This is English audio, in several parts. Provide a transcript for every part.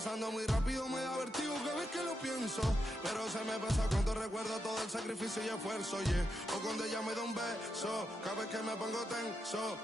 pasando muy rápido, me da vertigo cada vez que lo pienso. Pero se me pasa cuando recuerdo todo el sacrificio y esfuerzo, yeah. O cuando ella me da un beso, cada vez que me pongo tenso.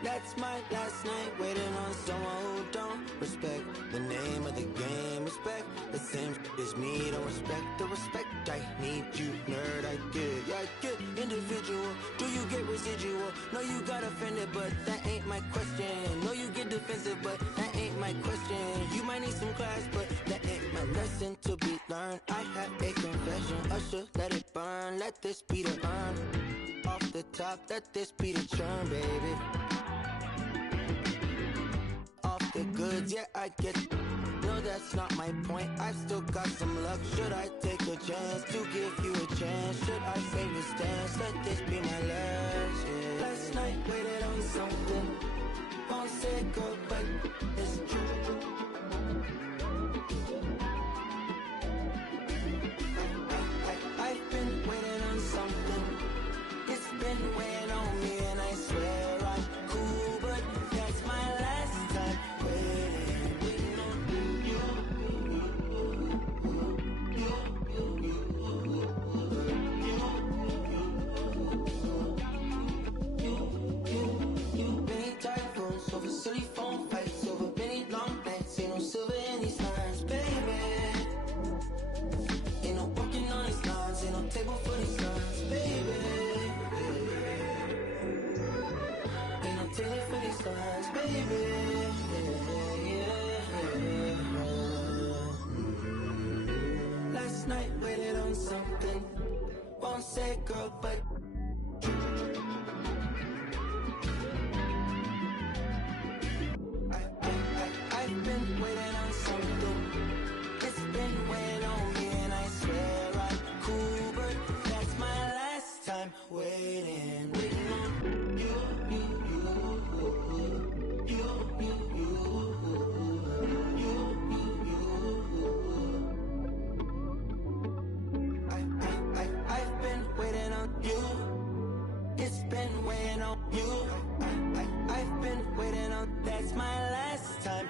That's my last night, waiting on someone who don't respect the name of the game. Respect the same as me, don't respect the respect I need. You nerd, I get individual. Do you get residual? No, you got offended, but that ain't my question. No, you get defensive, but that ain't my question. You might need some class, but that ain't my lesson to be learned. I have a confession, Usher, let it burn. Let this be the urn. Off the top, let this be the churn, baby. The goods, yeah, I get. No, that's not my point. I've still got some luck. Should I take a chance to give you a chance? Should I save the stance? Let this be my last. Yeah. Last night, waited on something. Won't say go, but it's true. I've been waiting on something. It's been weighing on me, and I swear I'm cool, but that's my last time. Over silly phone fights, over many long nights. Ain't no silver in these lines, baby. Ain't no walking on these lines, ain't no table for these lines, baby. Ain't no table for these lines, baby. Last night waited on something. Won't say girl, but I've been waiting on something. It's been weighing on me, and I swear I'm cool, but that's my last time waiting. Waiting on you. I've been waiting on you. It's been weighing on you. I've been waiting on. That's my last time.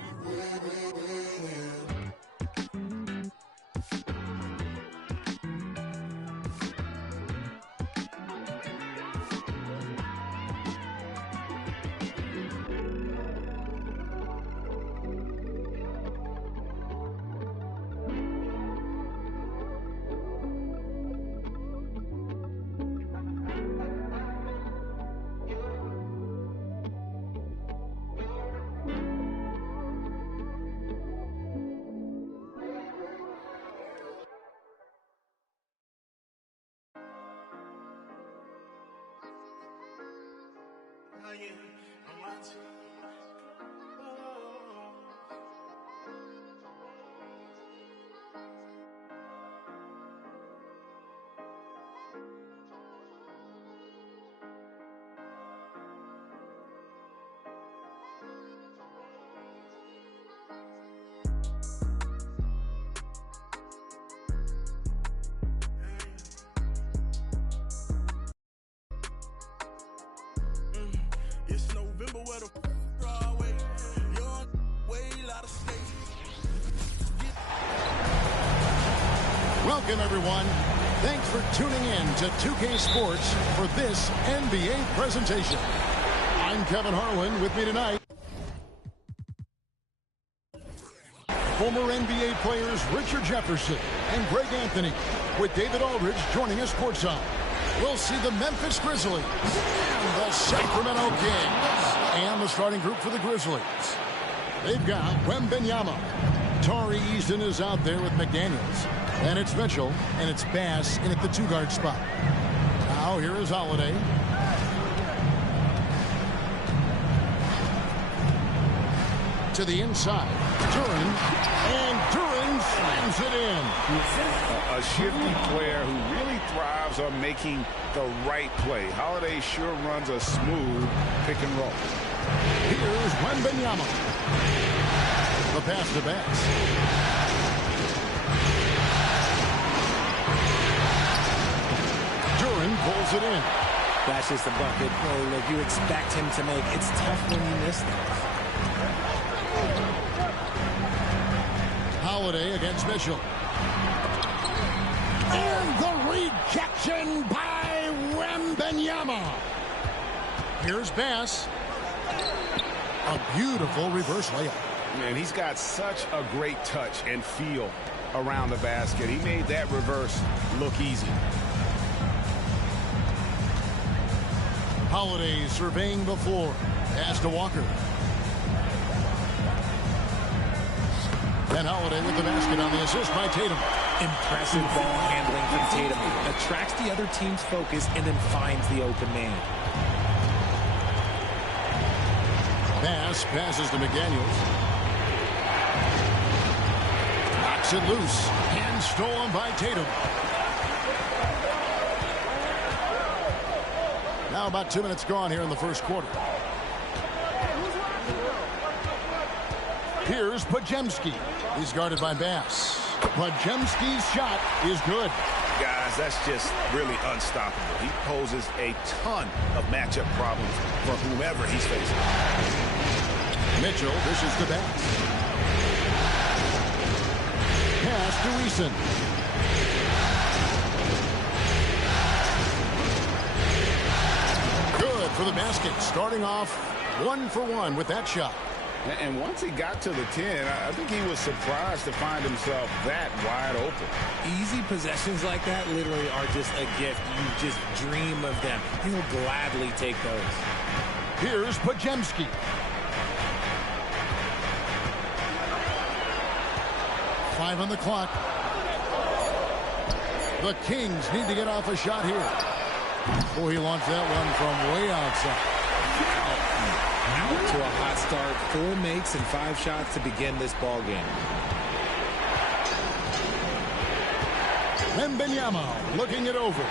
It's November where the Broadway, young, way out of state. Welcome, everyone. Thanks for tuning in to 2K Sports for this NBA presentation. I'm Kevin Harlan. With me tonight, former NBA players Richard Jefferson and Greg Anthony, with David Aldridge joining us courtside. We'll see the Memphis Grizzlies and the Sacramento Kings and the starting group for the Grizzlies. They've got Wembanyama. Tari Easton is out there with McDaniels. And it's Mitchell, and it's Bass in at the two-guard spot. Now here is Holiday. To the inside. Duran. And Duran slams it in. A shifty player who really thrives on making the right play. Holiday sure runs a smooth pick and roll. Here's Wembanyama. The pass to Bass. Duran pulls it in. That's just a bucket. Oh, look, you expect him to make. It's tough when you miss those. Holiday against Mitchell. And the rejection by Wembanyama. Here's Bass. A beautiful reverse layup. Man, he's got such a great touch and feel around the basket. He made that reverse look easy. Holiday surveying the floor. Pass to Walker. And Holiday with the basket on the assist by Tatum. Impressive ball handling from Tatum. Attracts the other team's focus and then finds the open man. Bass passes to McDaniels. Knocks it loose. And stolen by Tatum. Now about 2 minutes gone here in the first quarter. Here's Podziemski. He's guarded by Bass. Podziemski's shot is good. Guys, that's just really unstoppable. He poses a ton of matchup problems for whomever he's facing. Mitchell dishes to Bass. Pass to Eason. Good for the basket. Starting off 1 for 1 with that shot. And once he got to the 10, I think he was surprised to find himself that wide open. Easy possessions like that literally are just a gift. You just dream of them. He'll gladly take those. Here's Podziemski. Five on the clock. The Kings need to get off a shot here. Oh, he launched that one from way outside. Out to a hot start. 4 makes and 5 shots to begin this ball game. Wembanyama looking it over.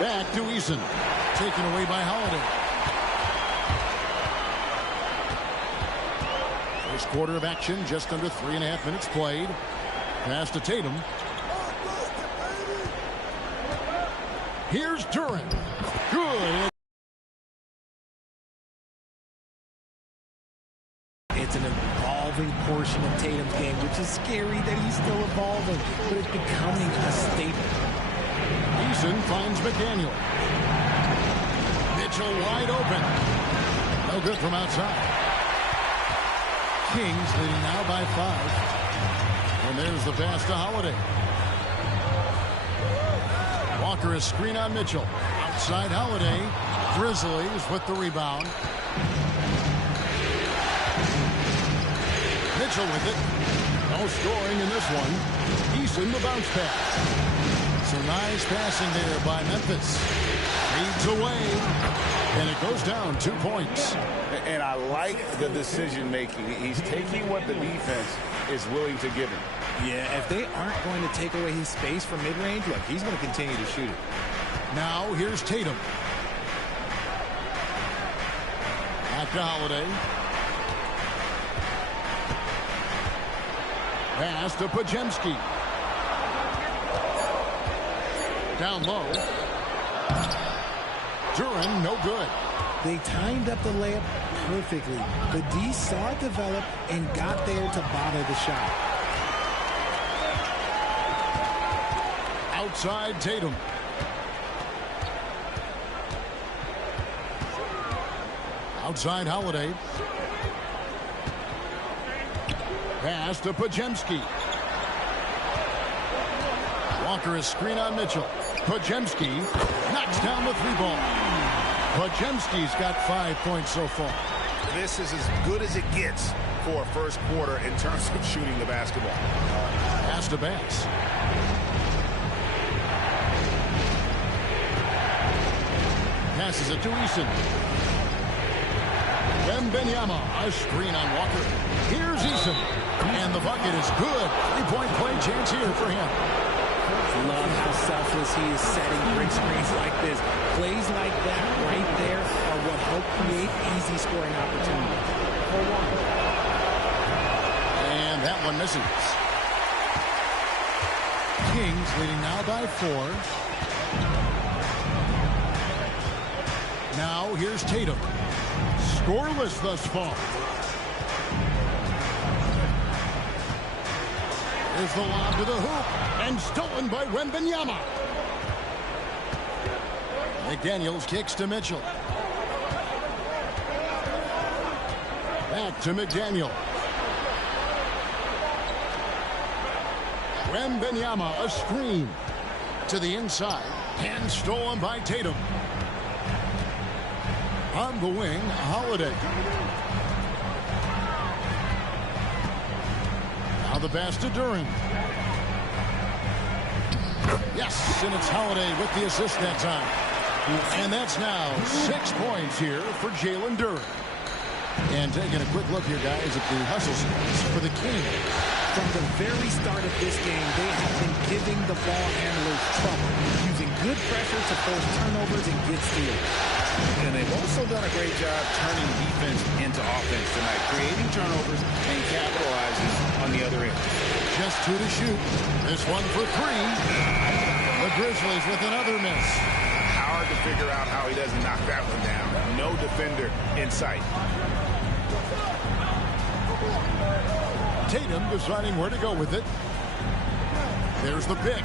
Back to Eason. Taken away by Holiday. First quarter of action, just under 3.5 minutes played. Pass to Tatum. Here's Duran. Good. It's an evolving portion of Tatum's game, which is scary that he's still evolving, but it's becoming a staple. Eason finds McDaniel. Mitchell wide open. No good from outside. Kings leading now by 5. And there's the pass to Holiday. Walker is screen on Mitchell. Outside Holiday. Grizzlies with the rebound. Mitchell with it. No scoring in this one. Eason the bounce pass. So nice passing there by Memphis. Feeds away. And it goes down 2 points. And I like the decision making. He's taking what the defense is willing to give him. Yeah, if they aren't going to take away his space from mid-range, look, he's going to continue to shoot it. Now here's Tatum. Back to Holiday. Pass to Podziemski. Down low. Duran, no good. They timed up the layup perfectly. The D saw it develop and got there to bother the shot. Outside Tatum. Outside Holiday. Pass to Podziemski. Walker is screen on Mitchell. Podziemski knocks down the 3-ball. Podziemski's got 5 points so far. This is as good as it gets for a first quarter in terms of shooting the basketball. Pass to Bass. Passes it to Eason. Wembanyama, a screen on Walker. Here's Eason. And the bucket is good. Three-point play chance here for him. Love how selfless he is setting brick screens like this. Plays like that right there are what help create easy scoring opportunities. And that one misses. Kings leading now by 4. Now here's Tatum. Scoreless thus far. Here's the lob to the hoop, and stolen by Wembanyama. McDaniels kicks to Mitchell. Back to McDaniel. Wembanyama, a screen. To the inside, and stolen by Tatum. On the wing, Holiday. Now the pass to Duran. Yes, and it's Holiday with the assist that time. And that's now 6 points here for Jalen Duran. And taking a quick look here, guys, at the hustle stats for the Kings. From the very start of this game, they have been giving the ball handlers trouble, using good pressure to force turnovers and get steals. And they've also done a great job turning defense into offense tonight, creating turnovers and capitalizing on the other end. Just 2 to shoot. This one for 3. The Grizzlies with another miss. Hard to figure out how he doesn't knock that one down. No defender in sight. Tatum deciding where to go with it. There's the pick.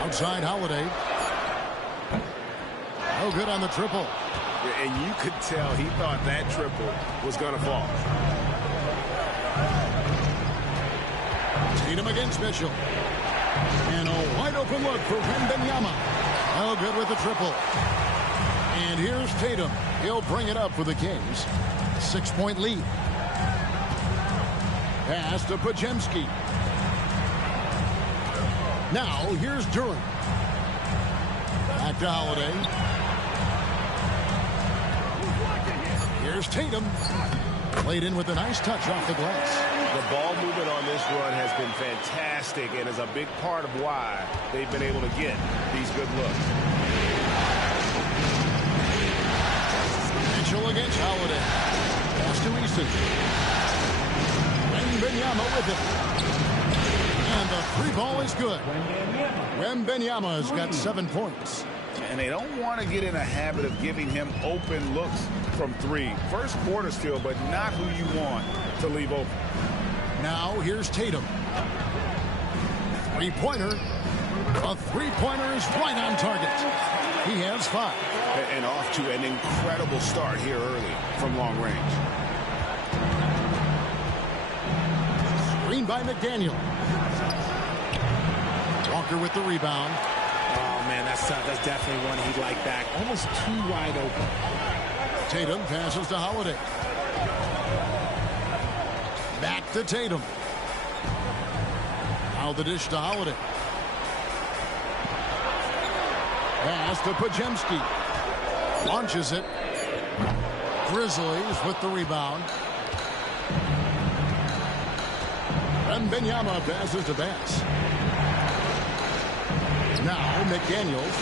Outside Holiday. Oh, good on the triple. And you could tell he thought that triple was going to fall. Tatum against Mitchell. And a wide open look for Wembanyama. Oh, good with the triple. And here's Tatum. He'll bring it up for the Kings. 6-point lead. Pass to Podziemski. Now here's Duran. Back to Holiday. Here's Tatum. Played in with a nice touch off the glass. The ball movement on this run has been fantastic and is a big part of why they've been able to get these good looks. Mitchell against Holiday. Pass to Eason. Wembanyama with it. And the 3 ball is good. Wembanyama has got 7 points. And they don't want to get in a habit of giving him open looks from 3. First quarter still, but not who you want to leave open. Now here's Tatum. 3-pointer. A 3-pointer is right on target. He has 5. And off to an incredible start here early from long range. Screen by McDaniel. Walker with the rebound. Oh, man, that's definitely one he'd like back. Almost too wide open. Tatum passes to Holiday. Back to Tatum. Now the dish to Holiday. Pass to Podziemski. Launches it. Grizzlies with the rebound. Wembanyama passes to Bass. Now McDaniels.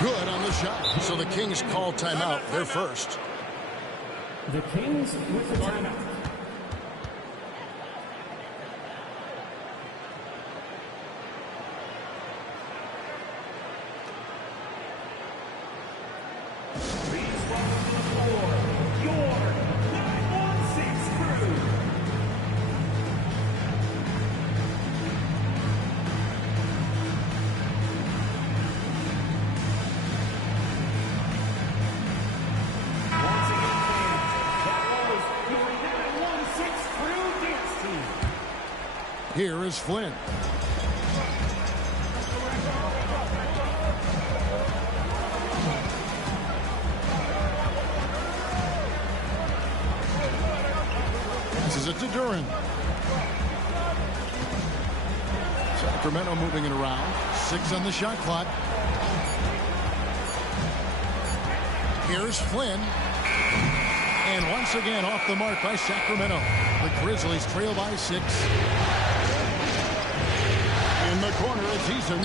Good on the shot. So the Kings call timeout. They're first. The Kings with the timeout. Here is Flynn. Passes it to Duran. Sacramento moving it around. 6 on the shot clock. Here's Flynn. And once again off the mark by Sacramento. The Grizzlies trail by 6. In the corner, it's Eason.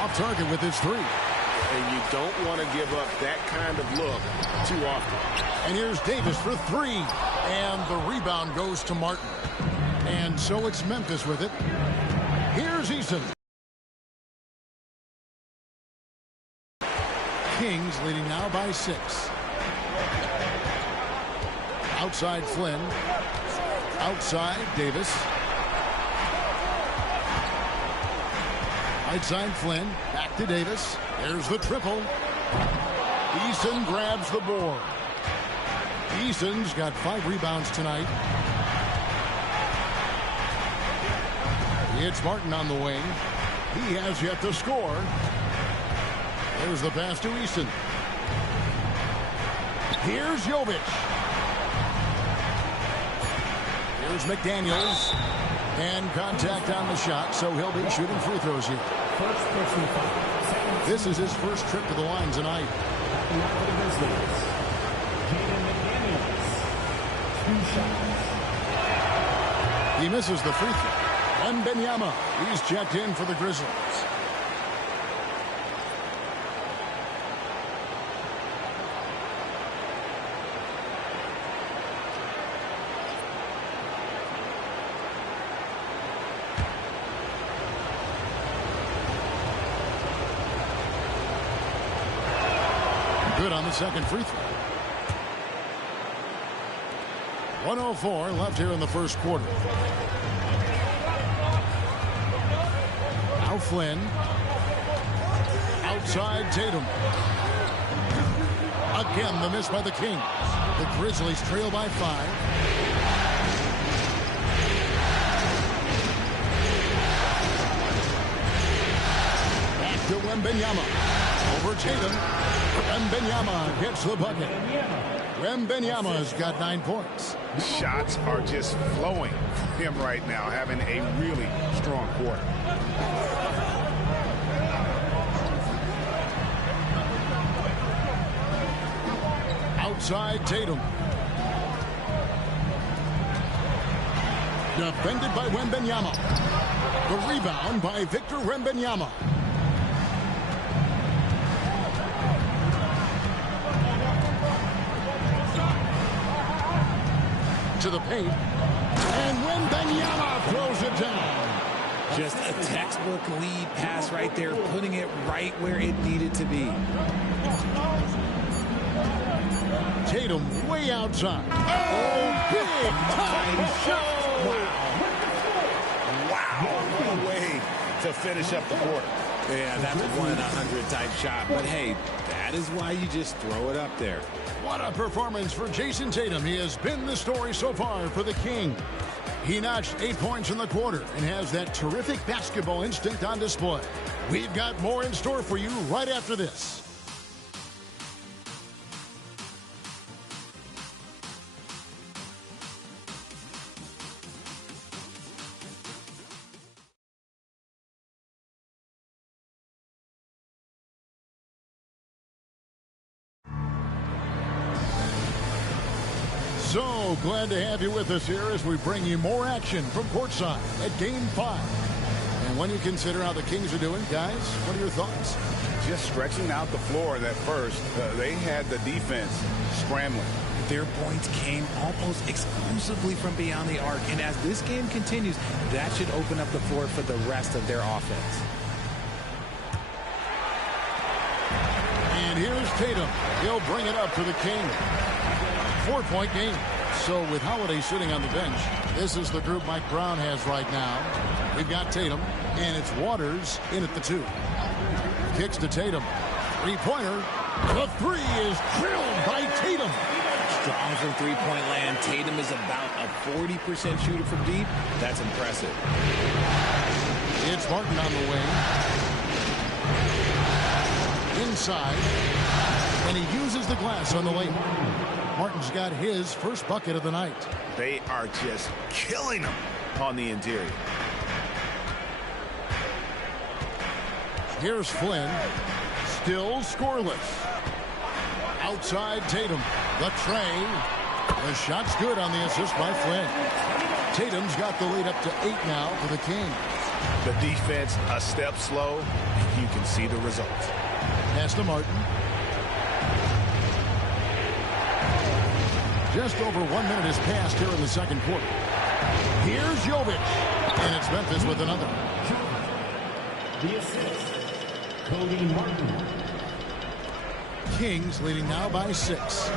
Off target with his 3. And you don't want to give up that kind of look too often. And here's Davis for 3. And the rebound goes to Martin. And so it's Memphis with it. Here's Eason. Kings leading now by 6. Outside Flynn. Outside Davis. Right side Flynn. Back to Davis. There's the triple. Eason grabs the board. Eason's got 5 rebounds tonight. It's Martin on the wing. He has yet to score. There's the pass to Eason. Here's Jovic. Here's McDaniels. And contact on the shot, so he'll be shooting free throws here. First personal foul. This is his first trip to the line tonight. Now for the Grizzlies. Jaden McDaniels. 2 shots. He misses the free throw. Wembanyama, he's checked in for the Grizzlies. Good on the second free throw. 1:04 left here in the first quarter. Now Flynn. Outside Tatum. Again the miss by the Kings. The Grizzlies trail by 5. Back to Wembanyama. Over Tatum. Wembanyama gets the bucket. Wembanyama's got 9 points. Shots are just flowing for him right now, having a really strong quarter. Outside Tatum. Defended by Wembanyama. The rebound by Victor Wembanyama. To the paint. And Wembanyama throws it down. Just a textbook lead pass right there, putting it right where it needed to be. Tatum way outside. Oh, big time shot. Wow. What a way to finish up the quarter. Yeah, that's a 1 in 100 type shot. But hey, that is why you just throw it up there. What a performance for Jason Tatum. He has been the story so far for the King. He notched 8 points in the quarter and has that terrific basketball instinct on display. We've got more in store for you right after this. So glad to have you with us here as we bring you more action from courtside at Game 5. And when you consider how the Kings are doing, guys, what are your thoughts? Just stretching out the floor at first. They had the defense scrambling. Their points came almost exclusively from beyond the arc. And as this game continues, that should open up the floor for the rest of their offense. And here's Tatum. He'll bring it up for the Kings. 4-point game. So with Holiday sitting on the bench, this is the group Mike Brown has right now. We've got Tatum, and it's Waters in at the 2. Kicks to Tatum. Three-pointer. The 3 is drilled by Tatum. Strong from three-point land. Tatum is about a 40% shooter from deep. That's impressive. It's Martin on the wing. Inside. And he uses the glass on the lane. Martin's got his first bucket of the night. They are just killing them on the interior. Here's Flynn. Still scoreless. Outside Tatum. The tray. The shot's good on the assist by Flynn. Tatum's got the lead up to 8 now for the Kings. The defense a step slow. You can see the results. Pass to Martin. Just over 1 minute has passed here in the second quarter. Here's Jovic. And it's Memphis with another. The assist. Cody Martin. Kings leading now by 6.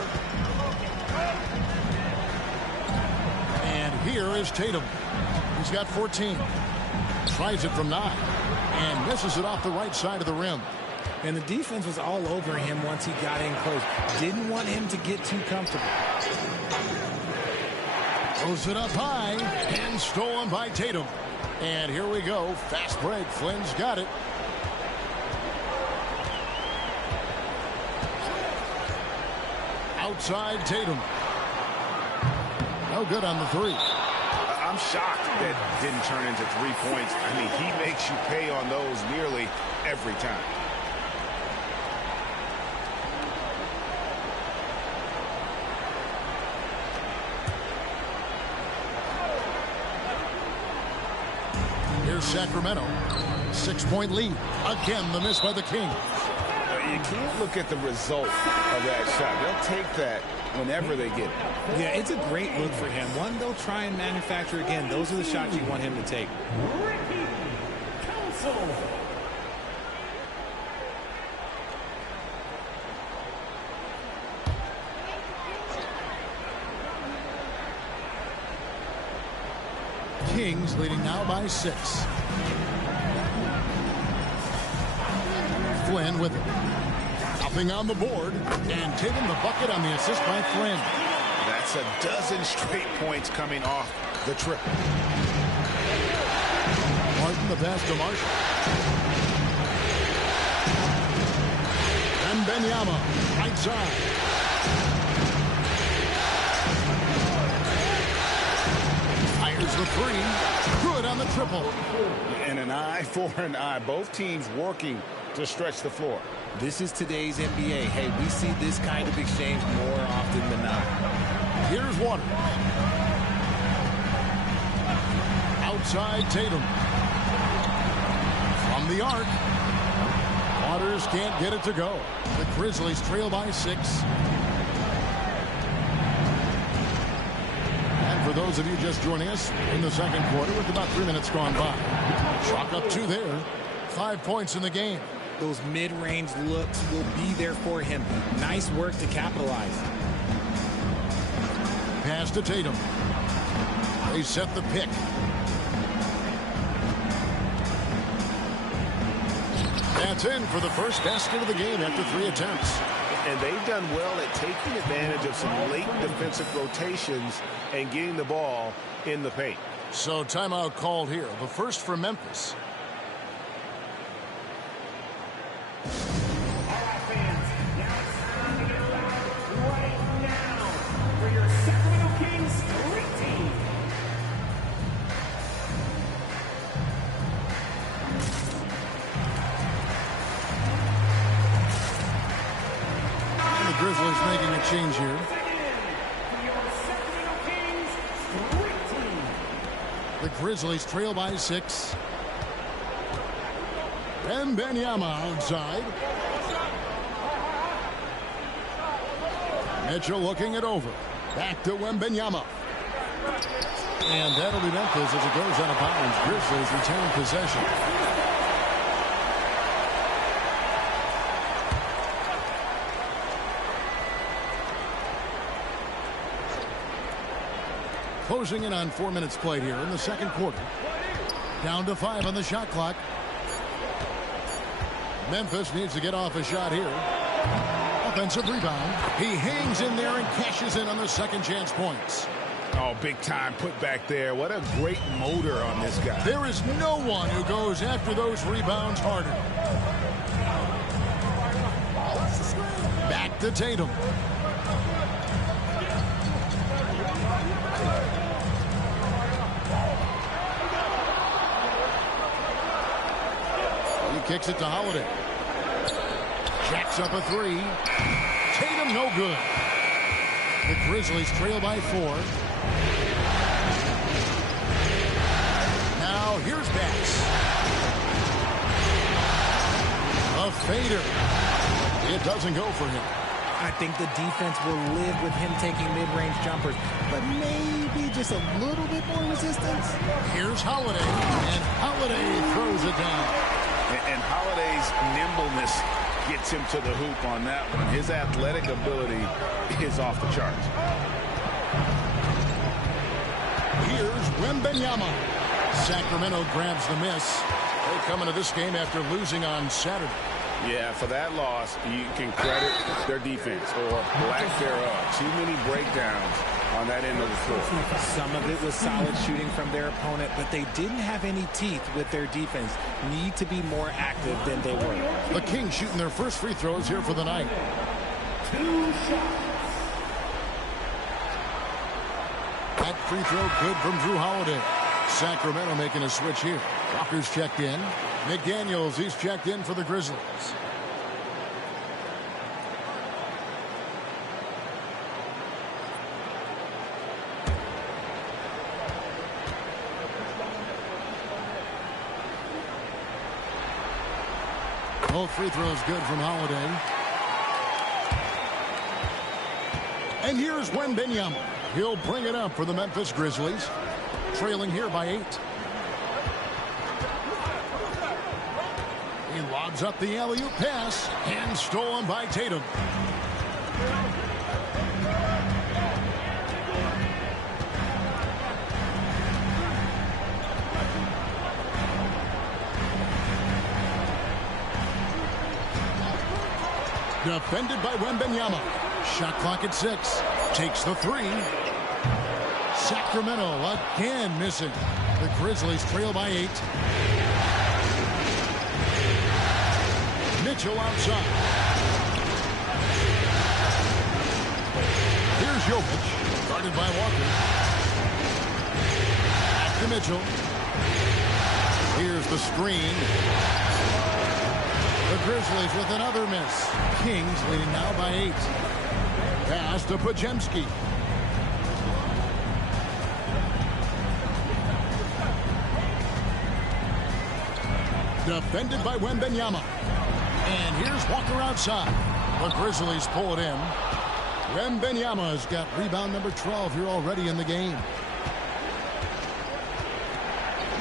And here is Tatum. He's got 14. Tries it from 9. And misses it off the right side of the rim. And the defense was all over him once he got in close. Didn't want him to get too comfortable. Throws it up high. And stolen by Tatum. And here we go. Fast break. Flynn's got it. Outside Tatum. No good on the 3. I'm shocked that didn't turn into 3 points. I mean, he makes you pay on those nearly every time. Here's Sacramento. 6-point lead. Again, the miss by the Kings. You can't look at the result of that shot. They'll take that whenever they get it. Yeah, it's a great look for him. One they'll try and manufacture again. Those are the shots you want him to take. Ricky Council. Kings leading now by 6. Flynn with it. Nothing on the board. And taking the bucket on the assist by Flynn. That's a dozen straight points coming off the triple. Martin the pass to Marshall. And Benyama. Right side. Fires the 3. Good on the triple. And an eye for an eye. Both teams working to stretch the floor. This is today's NBA. Hey, we see this kind of exchange more often than not. Here's Waters. Outside Tatum. From the arc. Waters can't get it to go. The Grizzlies trail by 6. And for those of you just joining us in the second quarter with about 3 minutes gone by. Chalk up 2 there. 5 points in the game. Those mid-range looks will be there for him. Nice work to capitalize. Pass to Tatum. They set the pick. That's in for the first basket of the game after 3 attempts. And they've done well at taking advantage of some late defensive rotations and getting the ball in the paint. So timeout called here. The first for Memphis. Grizzlies making a change here. The Grizzlies trail by 6. And Benyama outside. Mitchell looking it over. Back to Wembanyama. And that'll be Memphis as it goes out of bounds. Grizzlies retain possession. Closing in on 4 minutes played here in the second quarter. Down to 5 on the shot clock. Memphis needs to get off a shot here. Offensive rebound. He hangs in there and cashes in on the second chance points. Oh, big time put back there. What a great motor on this guy. There is no one who goes after those rebounds harder. Back to Tatum. kicks it to Holiday. Jacks up a three. Tatum, no good. The Grizzlies trail by 4. Now here's Bass. A fader. It doesn't go for him. I think the defense will live with him taking mid-range jumpers, but maybe just a little bit more resistance. Here's Holiday, and Holiday throws it down. And Holiday's nimbleness gets him to the hoop on that one. His athletic ability is off the charts. Here's Wembanyama. Sacramento grabs the miss. They come into this game after losing on Saturday. Yeah, for that loss, you can credit their defense or lack thereof. Too many breakdowns on that end of the floor. Some of it was solid shooting from their opponent, but they didn't have any teeth with their defense. Need to be more active than they were. The Kings shooting their first free throws here for the night. 2 shots. That free throw good from Drew Holiday. Sacramento making a switch here. Walker's checked in. McDaniels, he's checked in for the Grizzlies. Both free throws good from Holiday. And here's Wembanyama. He'll bring it up for the Memphis Grizzlies. Trailing here by 8. He lobs up the alley-oop pass and stolen by Tatum. Defended by Wembanyama. Shot clock at 6. Takes the 3. Sacramento again missing. The Grizzlies trail by 8. Mitchell outside. Here's Jokic, guarded by Walker. Back to Mitchell. Here's the screen. The Grizzlies with another miss. Kings leading now by 8. Pass to Podziemski. Defended by Wembanyama. And here's Walker outside. The Grizzlies pull it in. Wembanyama's got rebound number 12 here already in the game.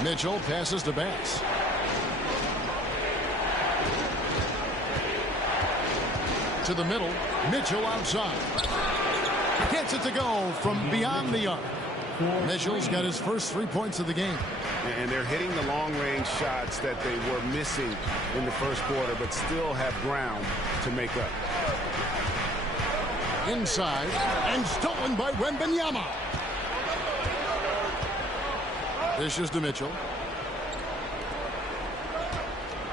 Mitchell passes to Bass. To the middle. Mitchell outside. Gets it to go from beyond the arc. Mitchell's got his first 3 points of the game. And they're hitting the long-range shots that they were missing in the first quarter, but still have ground to make up. Inside, and stolen by Wembanyama. Dishes to Mitchell.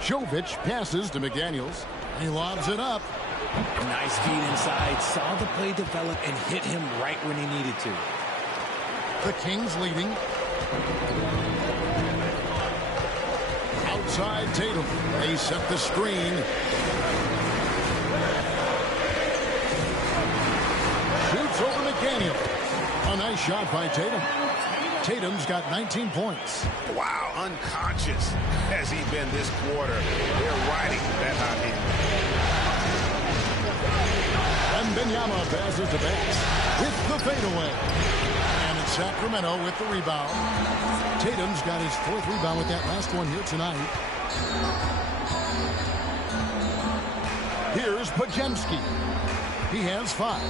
Jovic passes to McDaniels. He lobs it up. Nice feed inside. Saw the play develop and hit him right when he needed to. The Kings leading. Outside Tatum. They set the screen. Shoots over McDaniel. A nice shot by Tatum. Tatum's got 19 points. Wow, unconscious has he been this quarter. They're riding that hot hand. And Wembanyama passes to Bass with the fadeaway. And it's Sacramento with the rebound. Tatum's got his 4th rebound with that last one here tonight. Here's Podziemski. He has 5.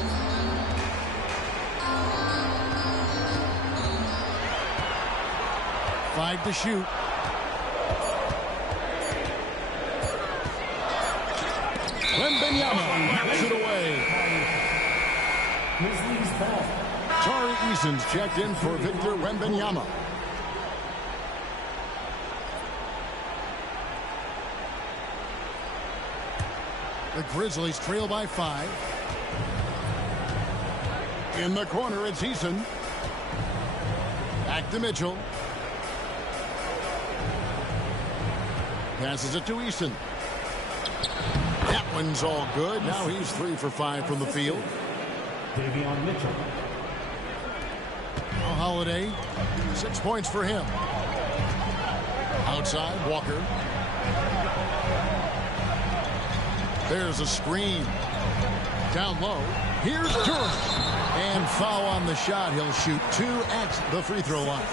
Five to shoot. Wembanyama knocks it away. Tari Eason's checked in for Victor Wembanyama. The Grizzlies trail by 5. In the corner, it's Eason. Back to Mitchell. Passes it to Eason. That one's all good. Now he's 3 for 5 from the field. Davion Mitchell. Holiday, 6 points for him. Outside, Walker. There's a screen. Down low. Here's Durham. And foul on the shot. He'll shoot 2 at the free throw line.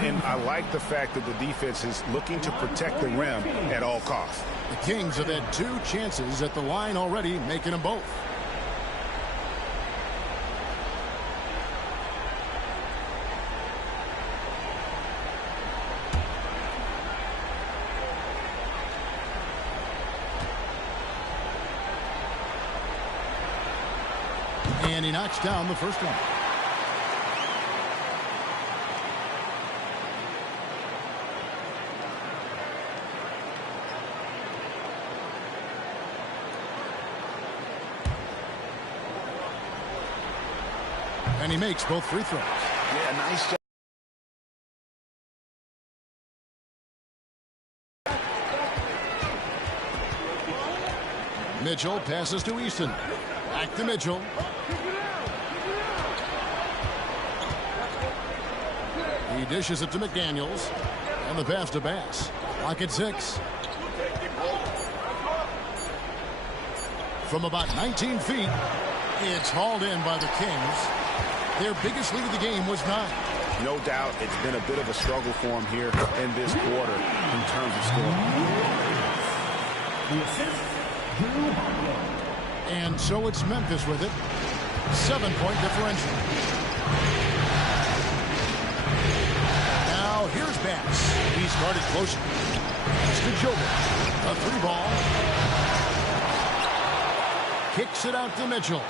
And I like the fact that the defense is looking to protect the rim at all costs. The Kings have had 2 chances at the line already, making them both. And he knocks down the first one. And he makes both free throws. Yeah, nice job. Mitchell passes to Easton. Back to Mitchell. He dishes it to McDaniels. And the pass to Bass. Clock at 6. From about 19 feet, it's hauled in by the Kings. Their biggest lead of the game was 9. No doubt it's been a bit of a struggle for them here in this quarter in terms of scoring. The assist, Drew Holiday. And so it's Memphis with it. 7-point differential. Now here's Bass. He started closer. It's to Jovic. A 3-ball. Kicks it out to Mitchell.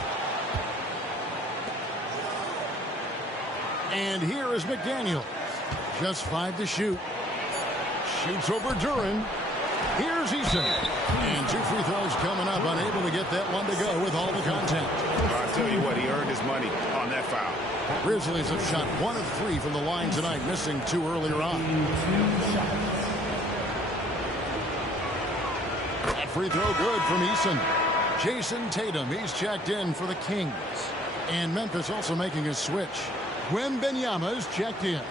And here is McDaniel. Just 5 to shoot. Shoots over Duran. Here's Eason. And 2 free throws coming up. Unable to get that one to go with all the contact. I'll tell you what, he earned his money on that foul. Grizzlies have shot 1 of 3 from the line tonight, missing 2 earlier on. That free throw good from Eason. Jason Tatum, he's checked in for the Kings. And Memphis also making a switch. Wembanyama's checked in.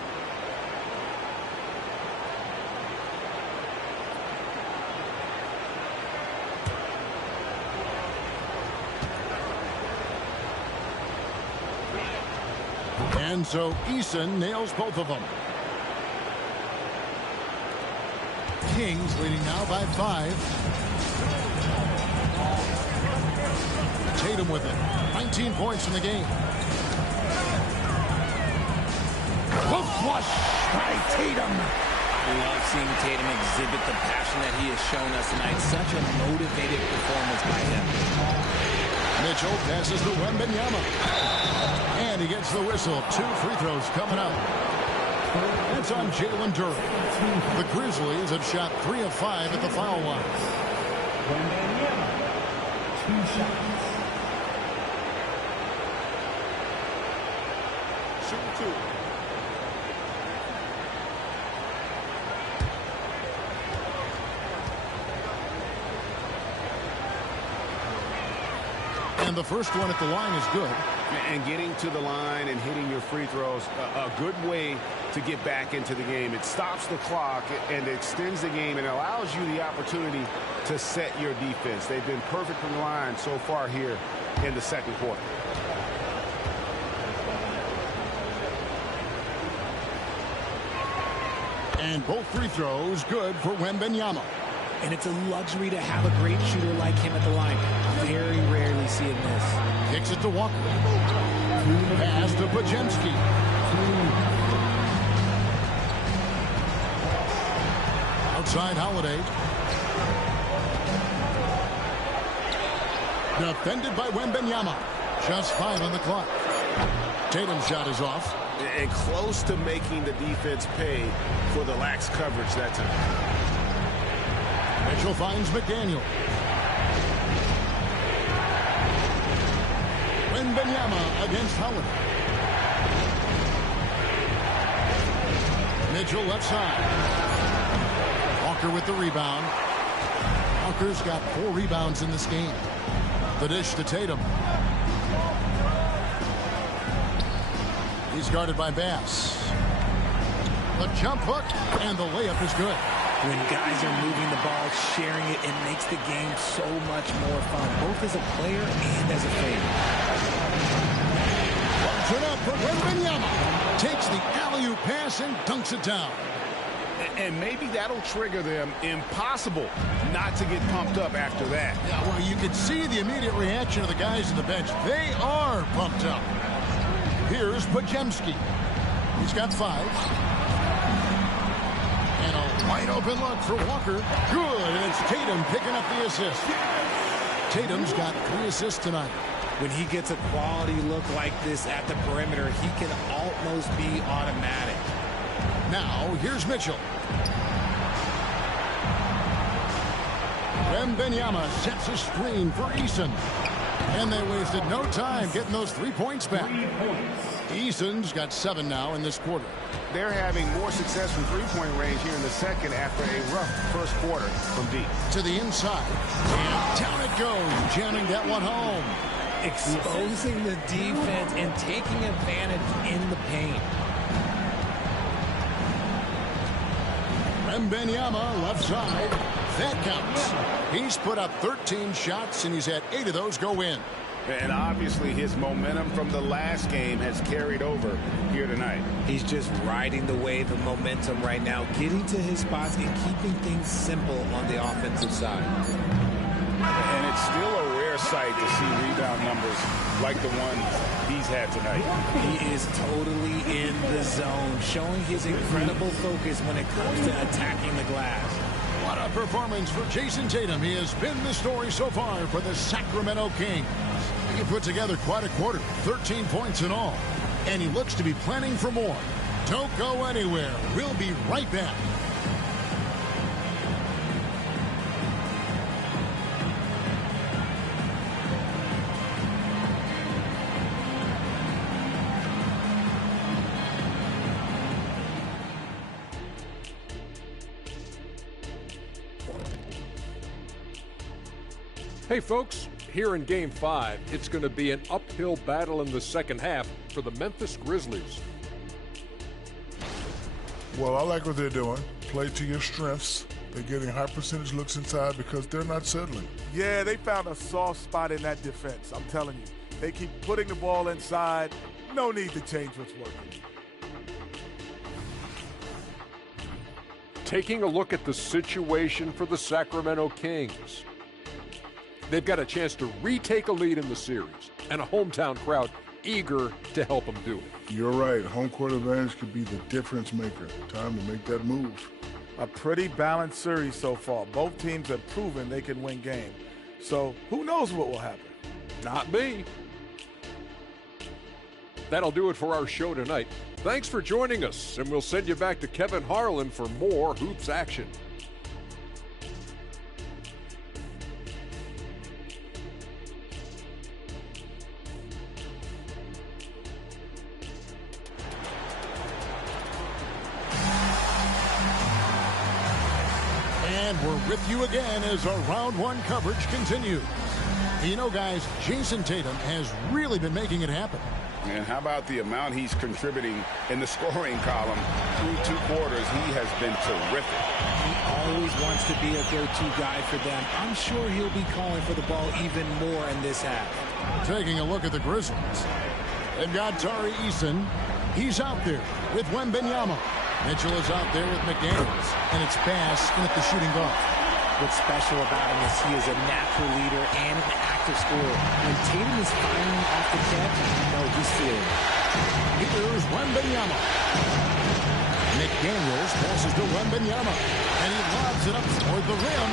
And so Eason nails both of them. Kings leading now by 5. Tatum with it. 19 points in the game. The flush by Tatum. I love seeing Tatum exhibit the passion that he has shown us tonight. Such a motivated performance by him. Mitchell passes to Wembanyama. And he gets the whistle. 2 free throws coming up. That's on Jalen Duran. The Grizzlies have shot 3 of 5 at the foul line. Wembanyama. 2 shots. Shoot 2. And the first one at the line is good. And getting to the line and hitting your free throws, a good way to get back into the game. It stops the clock and extends the game and allows you the opportunity to set your defense. They've been perfect from the line so far here in the second quarter. And both free throws good for Wembanyama. And it's a luxury to have a great shooter like him at the line. Very rarely see him miss. Kicks it to Walker. Pass to Pajemski. Outside Holiday. Defended by Wembanyama. Just 5 on the clock. Tatum's shot is off. And close to making the defense pay for the lax coverage that time. Mitchell finds McDaniel. Wembanyama against Howard. Mitchell left side. Walker with the rebound. Walker's got 4 rebounds in this game. The dish to Tatum. He's guarded by Bass. The jump hook, and the layup is good. When guys are moving the ball, sharing it, it makes the game so much more fun, both as a player and as a fan. Loads it up for Wembanyama. Takes the alley-oop pass and dunks it down. And maybe that'll trigger them. Impossible not to get pumped up after that. Yeah, well, you can see the immediate reaction of the guys on the bench. They are pumped up. Here's Podziemski. He's got 5. And a wide open look for Walker. Good, and it's Tatum picking up the assist. Tatum's got 3 assists tonight. When he gets a quality look like this at the perimeter, he can almost be automatic. Now, here's Mitchell. Wembanyama sets a screen for Eason. And they wasted no time getting those 3 points back. Eason's got 7 now in this quarter. They're having more success from three-point range here in the second after a rough first quarter from deep. To the inside. And down it goes, jamming that one home. Exposing the defense and taking advantage in the paint. Wembanyama left side. That counts. He's put up 13 shots, and he's had 8 of those go in. And obviously his momentum from the last game has carried over here tonight. He's just riding the wave of momentum right now, getting to his spots and keeping things simple on the offensive side. And it's still a rare sight to see rebound numbers like the one he's had tonight. He is totally in the zone, showing his incredible focus when it comes to attacking the glass. What a performance for Jason Tatum. He has been the story so far for the Sacramento Kings. He put together quite a quarter, 13 points in all. And he looks to be planning for more. Don't go anywhere. We'll be right back. Hey folks, here in Game 5, it's going to be an uphill battle in the second half for the Memphis Grizzlies. Well, I like what they're doing. Play to your strengths. They're getting high percentage looks inside because they're not settling. Yeah, they found a soft spot in that defense, I'm telling you. They keep putting the ball inside. No need to change what's working. Taking a look at the situation for the Sacramento Kings. They've got a chance to retake a lead in the series, and a hometown crowd eager to help them do it. You're right. Home court advantage could be the difference maker. Time to make that move. A pretty balanced series so far. Both teams have proven they can win games. So who knows what will happen? Not me. That'll do it for our show tonight. Thanks for joining us, and we'll send you back to Kevin Harlan for more hoops action. And we're with you again as our round one coverage continues. You know, guys, Jason Tatum has really been making it happen. And how about the amount he's contributing in the scoring column through 2 quarters? He has been terrific. He always wants to be a go-to guy for them. I'm sure he'll be calling for the ball even more in this half. Taking a look at the Grizzlies. They've got Tari Eason. He's out there with Wembanyama. Mitchell is out there with McDaniels. And it's Bass in at the shooting guard. What's special about him is he is a natural leader and an active scorer. When Tatum is firing off the catch, you know he's feeling it. Here's Wembanyama. McDaniels passes to Wembanyama. And he lobs it up toward the rim.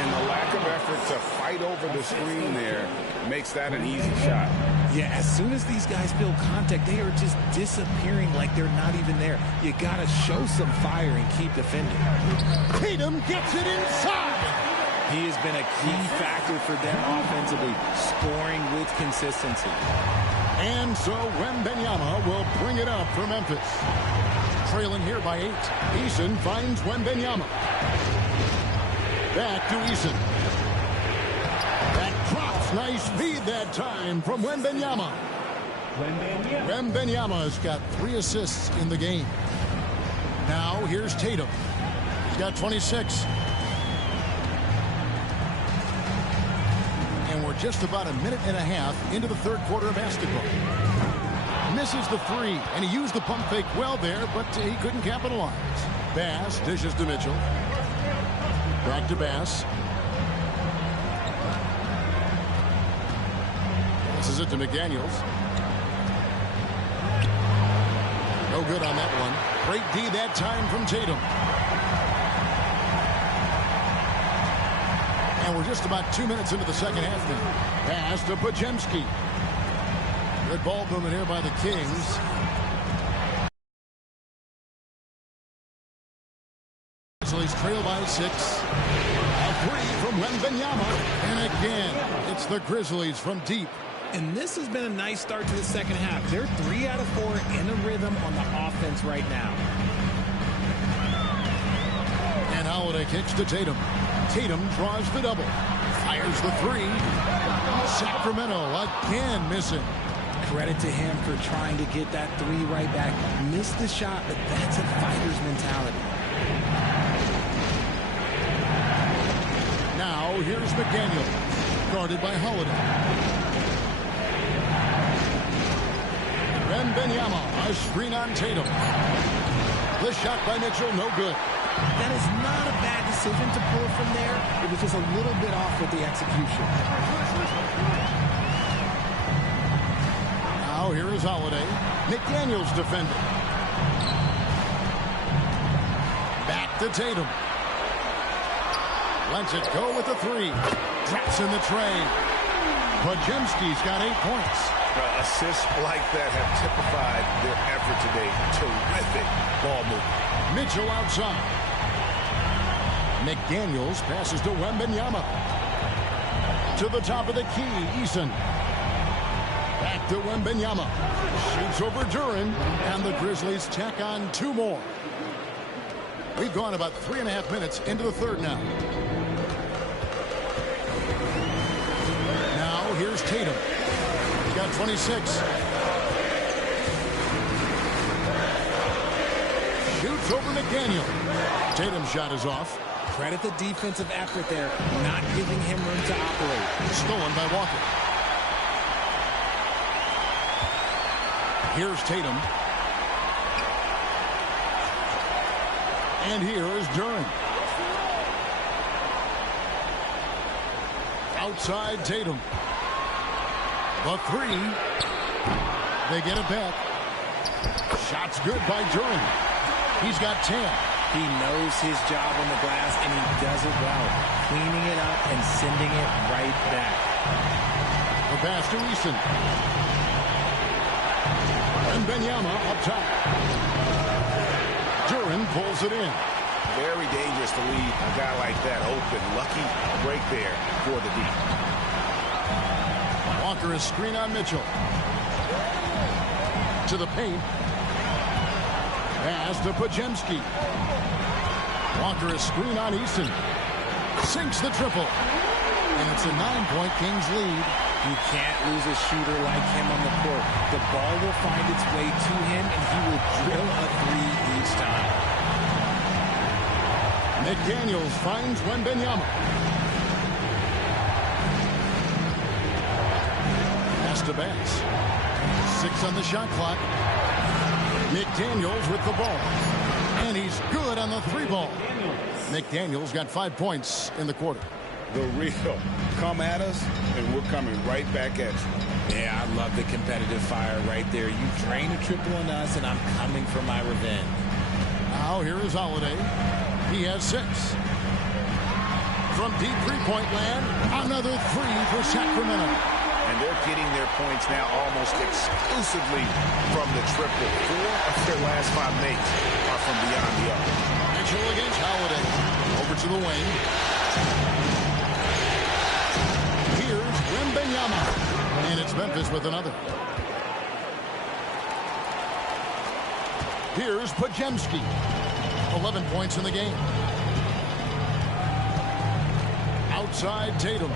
And the lack of effort to fight over the screen there makes that an easy shot. Yeah, as soon as these guys feel contact, they are just disappearing like they're not even there. You got to show some fire and keep defending. Tatum gets it inside. He has been a key factor for them offensively, scoring with consistency. And so Wembanyama will bring it up for Memphis. Trailing here by 8. Eason finds Wembanyama. Back to Eason. That drops. Nice feed that time from Wembanyama. Wembanyama's got 3 assists in the game. Now here's Tatum. He's got 26. And we're just about a minute and a half into the third quarter of basketball. Misses the 3, and he used the pump fake well there, but he couldn't capitalize. Bass dishes to Mitchell. Back to Bass. Passes it to McDaniels. No good on that one. Great D that time from Tatum. And we're just about 2 minutes into the second half now. Pass to Podziemski. Good ball movement here by the Kings. Grizzlies trail by 6. A 3 from Wembanyama. And again, it's the Grizzlies from deep. And this has been a nice start to the second half. They're 3 out of 4 in a rhythm on the offense right now. And Holiday kicks to Tatum. Tatum draws the double. Fires the 3. Sacramento again missing. Credit to him for trying to get that 3 right back. Missed the shot, but that's a fighter's mentality. Now here's McDaniel. Guarded by Holiday. Wembanyama, a screen on Tatum. The shot by Mitchell, no good. That is not a bad decision to pull from there. It was just a little bit off with the execution. Now here is Holiday. McDaniels defending. Back to Tatum. Lets it go with the 3. Drops in the tray. Podziemski's got 8 points. Assists like that have typified their effort today. Terrific ball movement. Mitchell outside. McDaniels passes to Wembanyama. To the top of the key, Eason. Back to Wembanyama. Shoots over Duran. And the Grizzlies tack on 2 more. We've gone about 3.5 minutes into the third now. Now here's Tatum. He's got 26. Shoots over McDaniel. Tatum's shot is off. Credit the defensive effort there, not giving him room to operate. Stolen by Walker. Here's Tatum. And here is Duran. Outside Tatum. The 3. They get it back. Shot's good by Duran. He's got 10. He knows his job on the glass, and he does it well. Cleaning it up and sending it right back. The pass to Eason. And Wembanyama up top. Duran pulls it in. Very dangerous to leave a guy like that open. Lucky break there for the deep. Walker is screen on Mitchell. To the paint. Pass to Podziemski. Walker is screen on Eason. Sinks the triple. And it's a 9-point Kings lead. You can't lose a shooter like him on the court. The ball will find its way to him, and he will drill a 3 each time. McDaniels finds Wembanyama. Pass to Bass. 6 on the shot clock. McDaniels with the ball. And he's good on the 3 ball. McDaniels got 5 points in the quarter. The real. Come at us, and we're coming right back at you. Yeah, I love the competitive fire right there. You drain a triple on us, and I'm coming for my revenge. Now here is Holiday. He has 6. From deep 3-point land, another 3 for Sacramento. And they're getting their points now almost exclusively from the triple. 4 of their last 5 makes are from beyond the arc. Mitchell against Holiday. Over to the wing. Here's Wembanyama. And it's Memphis with another. Here's Podziemski. 11 points in the game. Outside Tatum.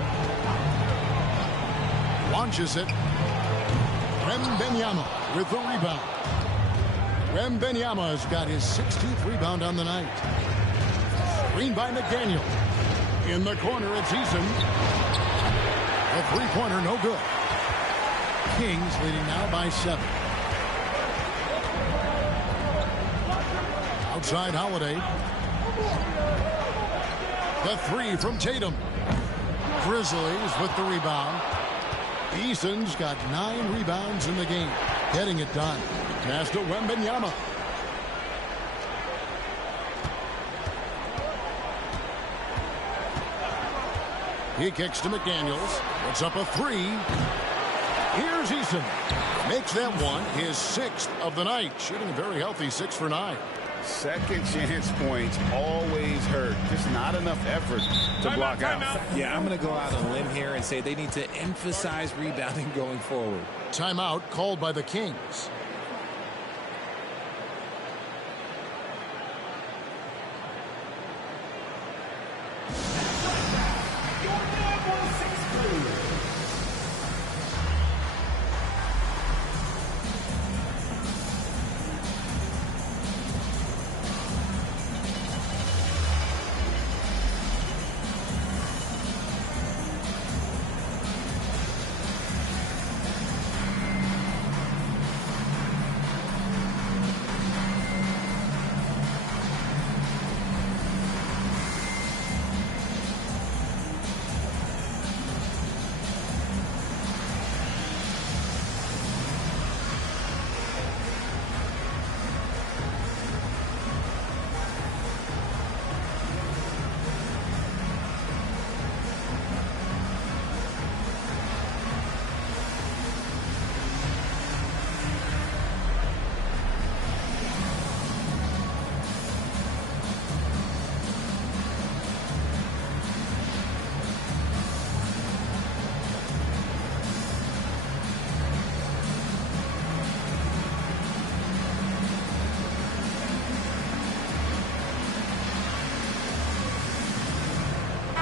Launches it. Wembanyama with the rebound. Wembanyama has got his 16th rebound on the night. Screen by McDaniel. In the corner, it's Eason. A three-pointer, no good. Kings leading now by 7. Outside Holiday. The three from Tatum. Grizzlies with the rebound. Eason's got 9 rebounds in the game. Getting it done. Pass to Wembanyama. He kicks to McDaniels. Puts up a 3. Here's Eason. Makes that one his 6th of the night. Shooting a very healthy 6 for 9. Second chance points always hurt. Just not enough effort to block out. Yeah, I'm going to go out on a limb here and say they need to emphasize rebounding going forward. Timeout called by the Kings.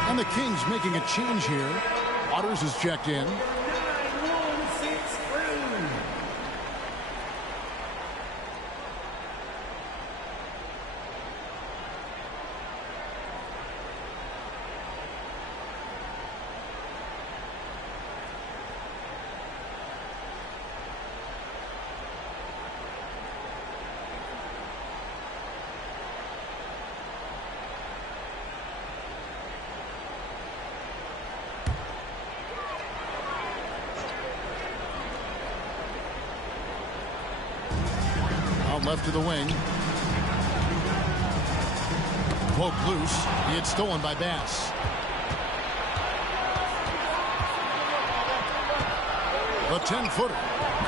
And the Kings making a change here. Waters is checked in. Left to the wing. Poked loose. He had stolen by Bass. The 10-footer.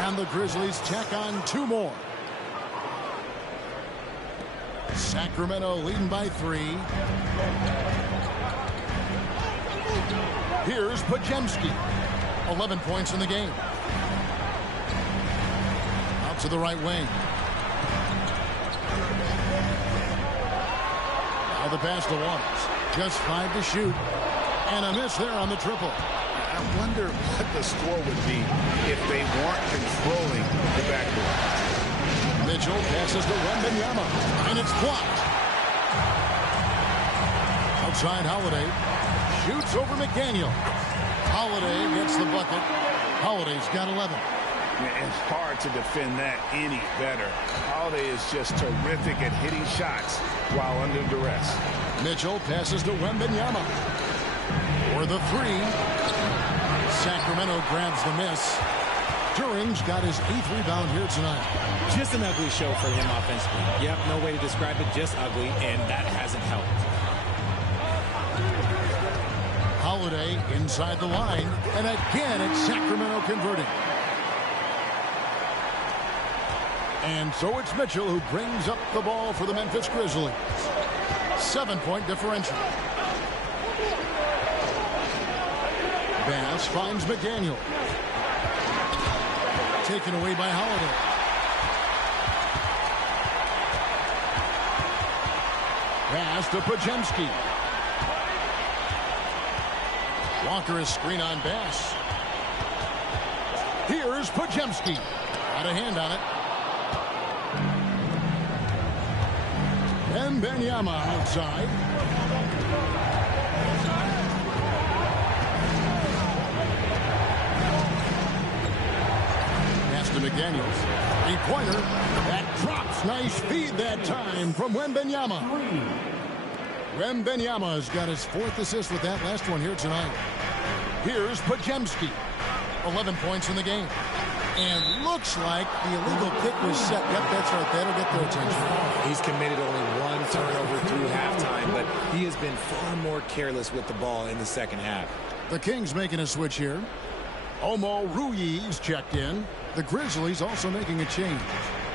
And the Grizzlies tack on 2 more. Sacramento leading by 3. Here's Pajemski. 11 points in the game. Out to the right wing. The pass to Waters. Just 5 to shoot. And a miss there on the triple. I wonder what the score would be if they weren't controlling the backdoor. Mitchell passes to Wembanyama. And it's blocked. Outside Holiday. Shoots over McDaniel. Holiday gets the bucket. Holiday's got 11. It's hard to defend that any better. Holiday is just terrific at hitting shots while under duress. Mitchell passes to Wembanyama. For the 3. Sacramento grabs the miss. Turing's got his 8th rebound here tonight. Just an ugly show for him offensively. Yep, no way to describe it, just ugly, and that hasn't helped. Holiday inside the line, and again it's Sacramento converting. And so it's Mitchell who brings up the ball for the Memphis Grizzlies. 7-point differential. Bass finds McDaniel. Taken away by Holiday. Pass to Pajemski. Walker is screen on Bass. Here's Pajemski. Got a hand on it. And Benyama outside. Pass to McDaniels. Three-pointer. That drops. Nice feed that time from Wembanyama. Wembanyama's got his 4th assist with that last one here tonight. Here's Pajemski. 11 points in the game. And looks like the illegal kick was set. Yep, that's right. That'll get their attention. He's committed only 1 turnover through halftime, but he has been far more careless with the ball in the second half. The Kings making a switch here. Omo Ruiz checked in. The Grizzlies also making a change.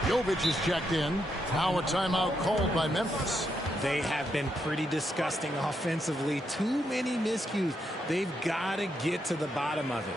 Jovic is checked in. Now a timeout called by Memphis. They have been pretty disgusting offensively. Too many miscues. They've got to get to the bottom of it.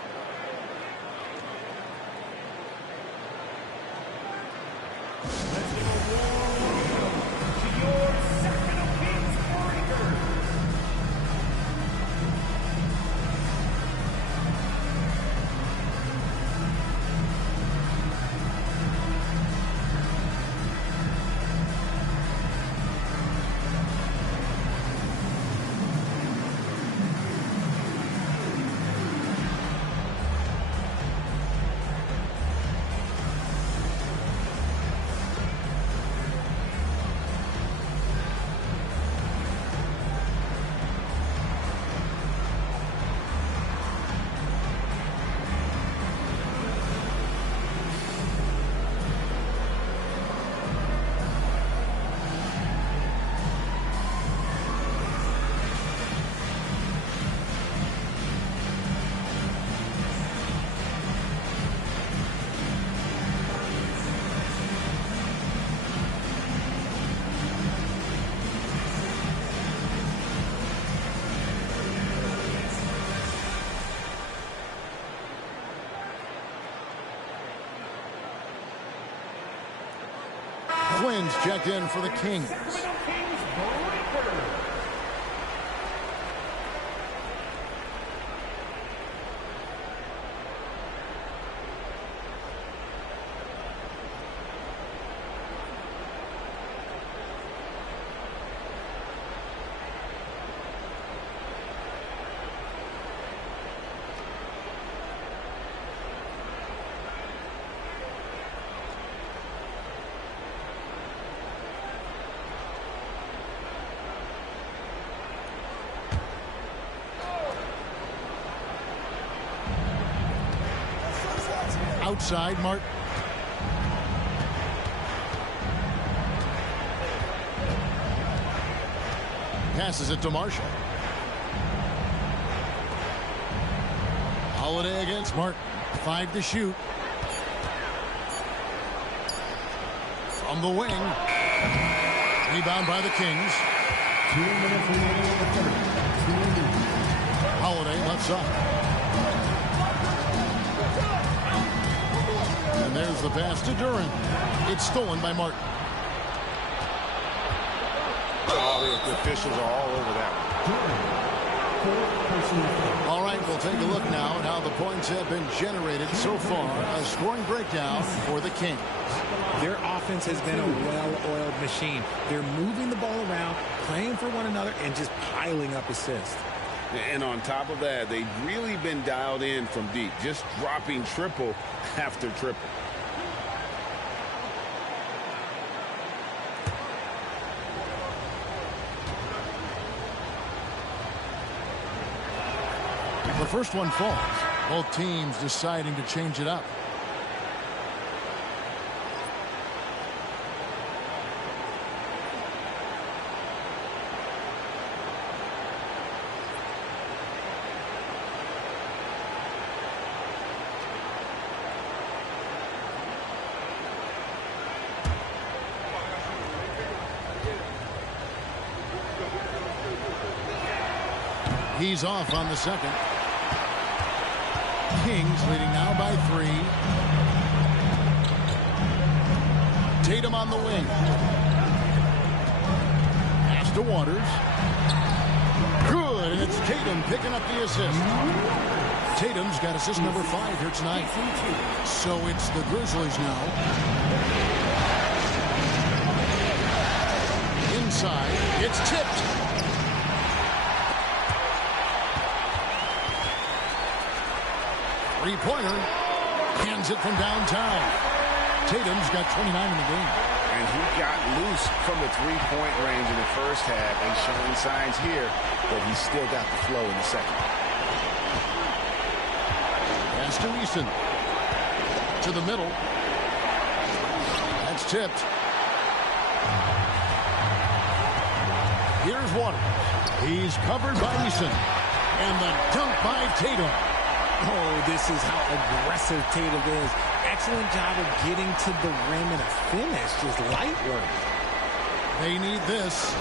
Quinn's checked in for the Kings. Outside, Martin. Passes it to Marshall. Holiday against Martin. 5 to shoot. From the wing. Rebound by the Kings. 2 minutes remaining in the third. Holiday left side. And there's the pass to Duran. It's stolen by Martin. Oh, the officials are all over that one. All right, we'll take a look now at how the points have been generated so far. A scoring breakdown for the Kings. Their offense has been a well-oiled machine. They're moving the ball around, playing for one another, and just piling up assists. And on top of that, they've really been dialed in from deep, just dropping triple after triple. The first one falls. Both teams deciding to change it up. He's off on the second. Kings leading now by 3. Tatum on the wing. Pass to Waters. Good, and It's Tatum picking up the assist. Tatum's got assist number 5 here tonight. So it's the Grizzlies now. Inside, it's tipped. Three-pointer. Hands it from downtown. Tatum's got 29 in the game. And he got loose from the three-point range in the first half and showing signs here that he's still got the flow in the second. Pass to Eason. To the middle. That's tipped. Here's Waters. He's covered by Eason. And the dunk by Tatum. Oh, this is how aggressive Tatum is. Excellent job of getting to the rim and a finish. Just light work. They need this.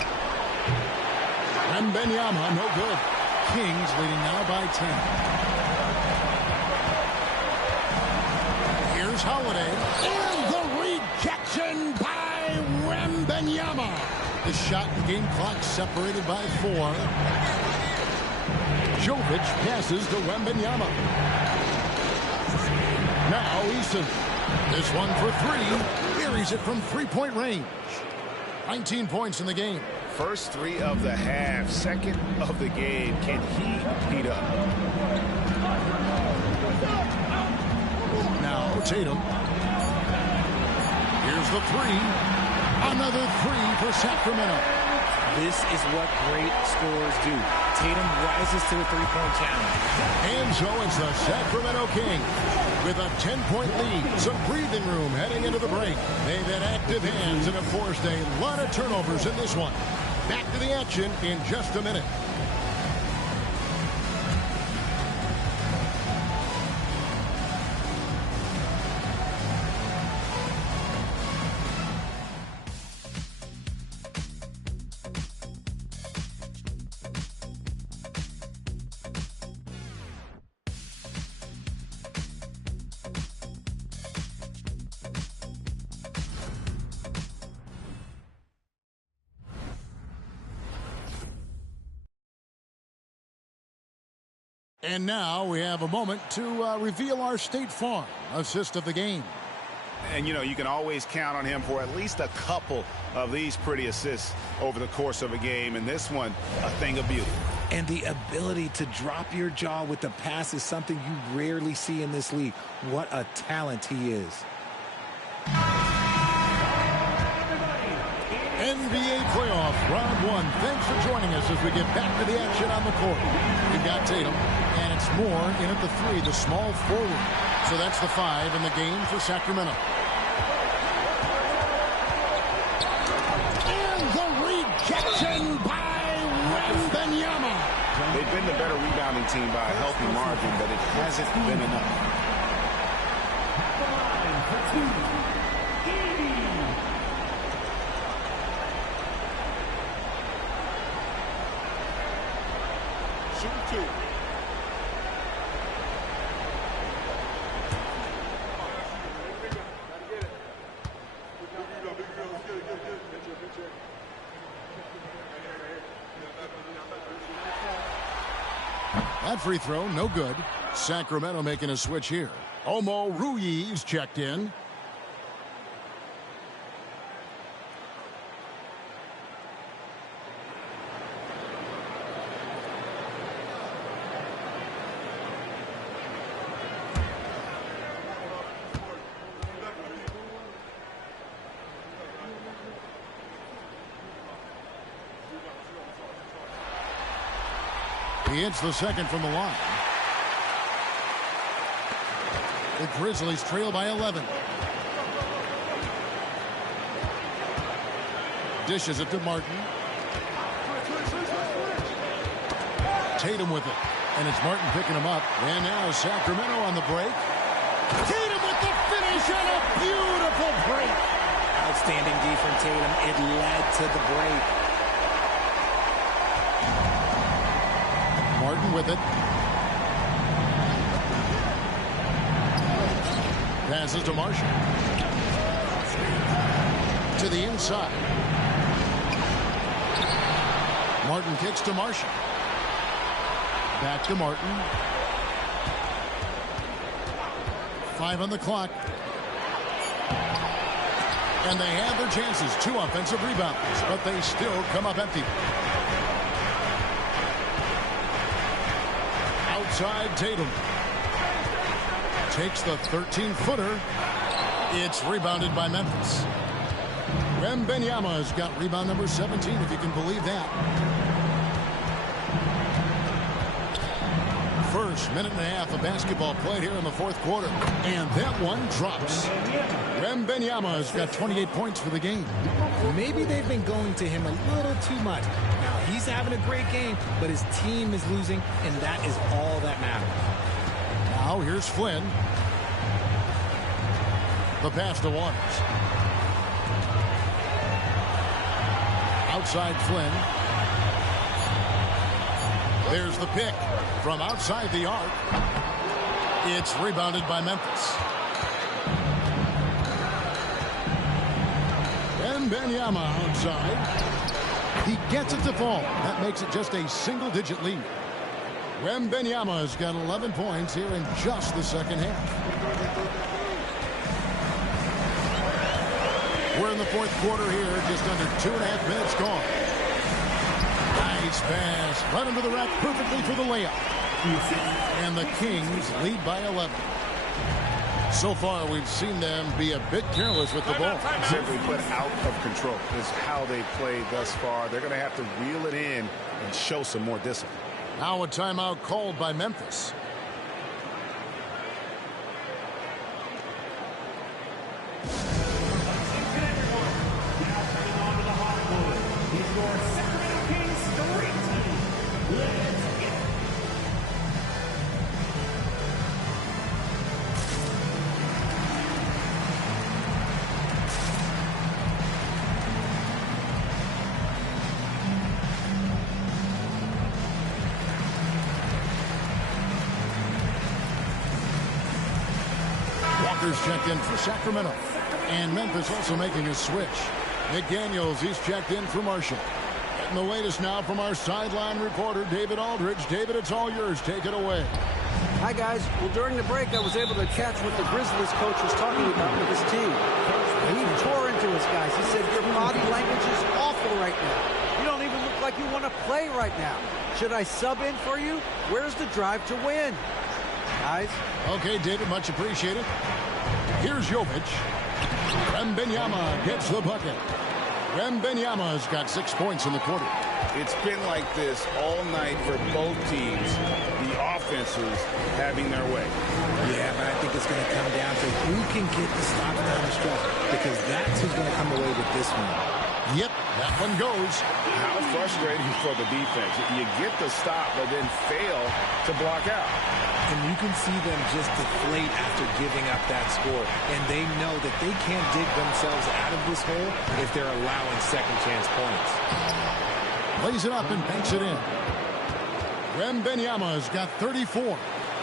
Wembanyama, no good. Kings leading now by 10. Here's Holiday. And the rejection by Wembanyama. The shot and game clock separated by 4. Jovic passes to Wembanyama. Now Eason. This one for 3. Buries it from three-point range. 19 points in the game. First 3 of the half. Second of the game. Can he heat up? Now Tatum. Here's the 3. Another 3 for Sacramento. This is what great scorers do. Tatum rises to the three-point challenge. And so it's the Sacramento Kings with a 10-point lead. Some breathing room heading into the break. They've had active hands and have forced a lot of turnovers in this one. Back to the action in just a minute. And now we have a moment to reveal our State Farm assist of the game. And, you know, you can always count on him for at least a couple of these pretty assists over the course of a game. And this one, a thing of beauty. And the ability to drop your jaw with the pass is something you rarely see in this league. What a talent he is. NBA playoff round 1. Thanks for joining us as we get back to the action on the court. We've got Tatum, and it's Moore in at the 3, the small forward. So that's the 5 in the game for Sacramento. And the rejection by Wembanyama. They've been the better rebounding team by a healthy margin, but it hasn't been enough. That free throw, no good. Sacramento making a switch here. Omo Ruiz checked in. He hits the second from the line. The Grizzlies trail by 11. Dishes it to Martin. Tatum with it. And it's Martin picking him up. And now Sacramento on the break. Tatum with the finish and a beautiful break. Outstanding D from Tatum. It led to the break. Martin with it. Passes to Marshall. To the inside. Martin kicks to Marshall. Back to Martin. 5 on the clock. And they have their chances. 2 offensive rebounds, but they still come up empty. Outside Tatum. Takes the 13-footer. It's rebounded by Memphis. Wembanyama's got rebound number 17, if you can believe that. First minute and a half of basketball played here in the fourth quarter. And that one drops. Wembanyama's got 28 points for the game. Maybe they've been going to him a little too much. Now, he's having a great game, but his team is losing, and that is all that matters. Now here's Flynn. The pass to Waters. Outside Flynn. There's the pick from outside the arc. It's rebounded by Memphis. Wembanyama outside. He gets it to fall. That makes it just a single-digit lead. Wembanyama's got 11 points here in just the second half. We're in the fourth quarter here, just under 2.5 minutes gone. Nice pass, right under the rack, perfectly for the layup. And the Kings lead by 11. So far, we've seen them be a bit careless with the ball. Simply put, out of control is how they've played thus far. They're going to have to reel it in and show some more discipline. Now a timeout called by Memphis. Checked in for Sacramento. And Memphis also making a switch. McDaniels, he's checked in for Marshall. And the latest now from our sideline reporter, David Aldridge. David, it's all yours. Take it away. Hi, guys. Well, during the break, I was able to catch what the Grizzlies coach was talking about with his team. He tore into his guys. He said, your body language is awful right now. You don't even look like you want to play right now. Should I sub in for you? Where's the drive to win? Guys? Okay, David, much appreciated. Here's Jovic. Wembanyama gets the bucket. Wembanyama's got 6 points in the quarter. It's been like this all night for both teams. The offenses having their way. Yeah, but I think it's going to come down to who can get the stops down the stretch, because that's who's going to come away with this one. Yep, that one goes. How frustrating for the defense. You get the stop, but then fail to block out. And you can see them just deflate after giving up that score. And they know that they can't dig themselves out of this hole if they're allowing second chance points. Lays it up and banks it in. Wembanyama's got 34.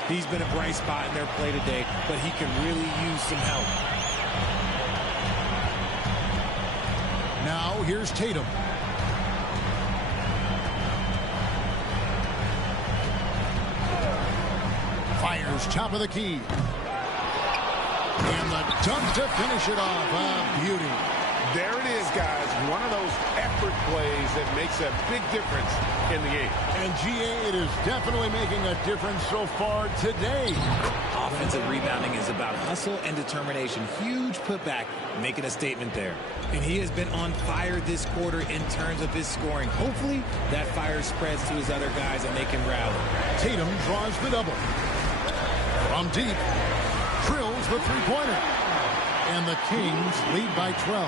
He's been a bright spot in their play today, but he can really use some help. Now here's Tatum. Fires top of the key. And the dunk to finish it off. A beauty. There it is, guys. One of those effort plays that makes a big difference in the game. And GA, it is definitely making a difference so far today. Offensive rebounding is about hustle and determination. Huge putback, making a statement there. And he has been on fire this quarter in terms of his scoring. Hopefully, that fire spreads to his other guys and they can rally. Tatum draws the double. From deep, drills the three-pointer. And the Kings lead by 12.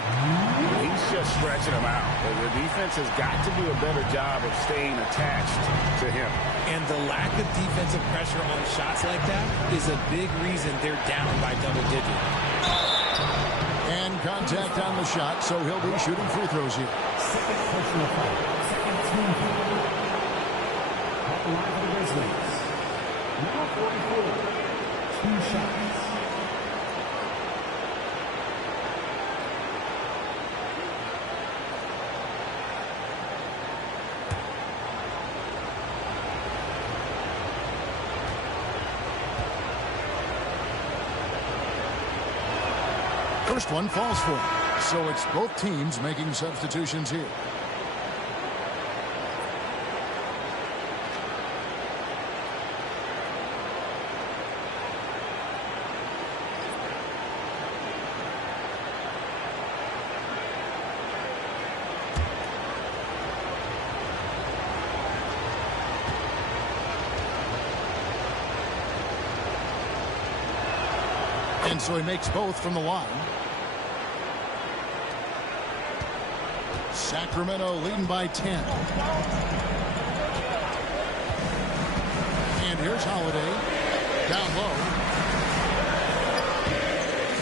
He's just stretching them out. The defense has got to do a better job of staying attached to him. And the lack of defensive pressure on shots like that is a big reason they're down by double digits. And contact on the shot, so he'll be shooting free throws here. Second personal foul. Second team foul. At the line of the Grizzlies. Number 44. 2 shots. first one falls for him. So it's both teams making substitutions here. And so he makes both from the line. Sacramento leading by 10. And here's Holiday. Down low.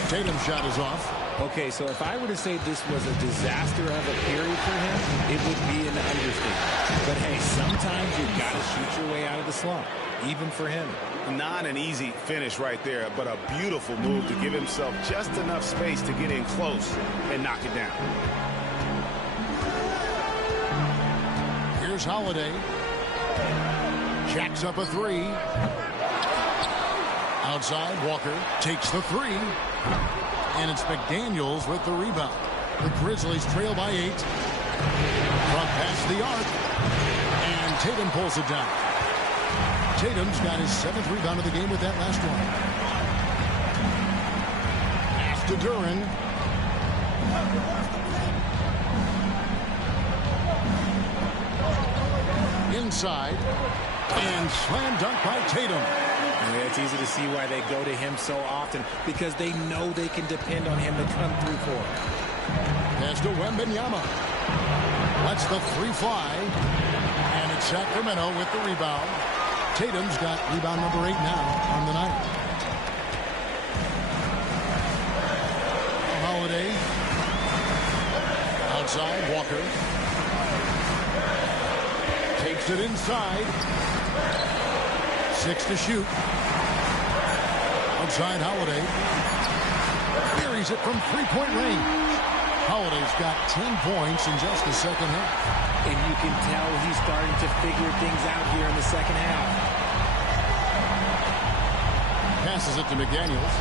Tatum's shot is off. Okay, so if I were to say this was a disaster of a period for him, it would be an understatement. But hey, sometimes you've got to shoot your way out of the slump, even for him. Not an easy finish right there, but a beautiful move to give himself just enough space to get in close and knock it down. Here's Holiday. Jacks up a three. Outside, Walker takes the three. And it's McDaniels with the rebound. The Grizzlies trail by 8. From past the arc. And Tatum pulls it down. Tatum's got his 7th rebound of the game with that last one. Pass to Duren. Inside. And slam dunk by Tatum. Yeah, it's easy to see why they go to him so often, because they know they can depend on him to come through for them. Pass to Wembanyama. Lets the three fly. And it's Sacramento with the rebound. Tatum's got rebound number 8 now on the night. Holiday. Outside, Walker. Takes it inside. 6 to shoot. Outside, Holiday. Buries it from three-point range. Holiday's got 10 points in just the second half. And you can tell he's starting to figure things out here in the second half. Passes it to McDaniels.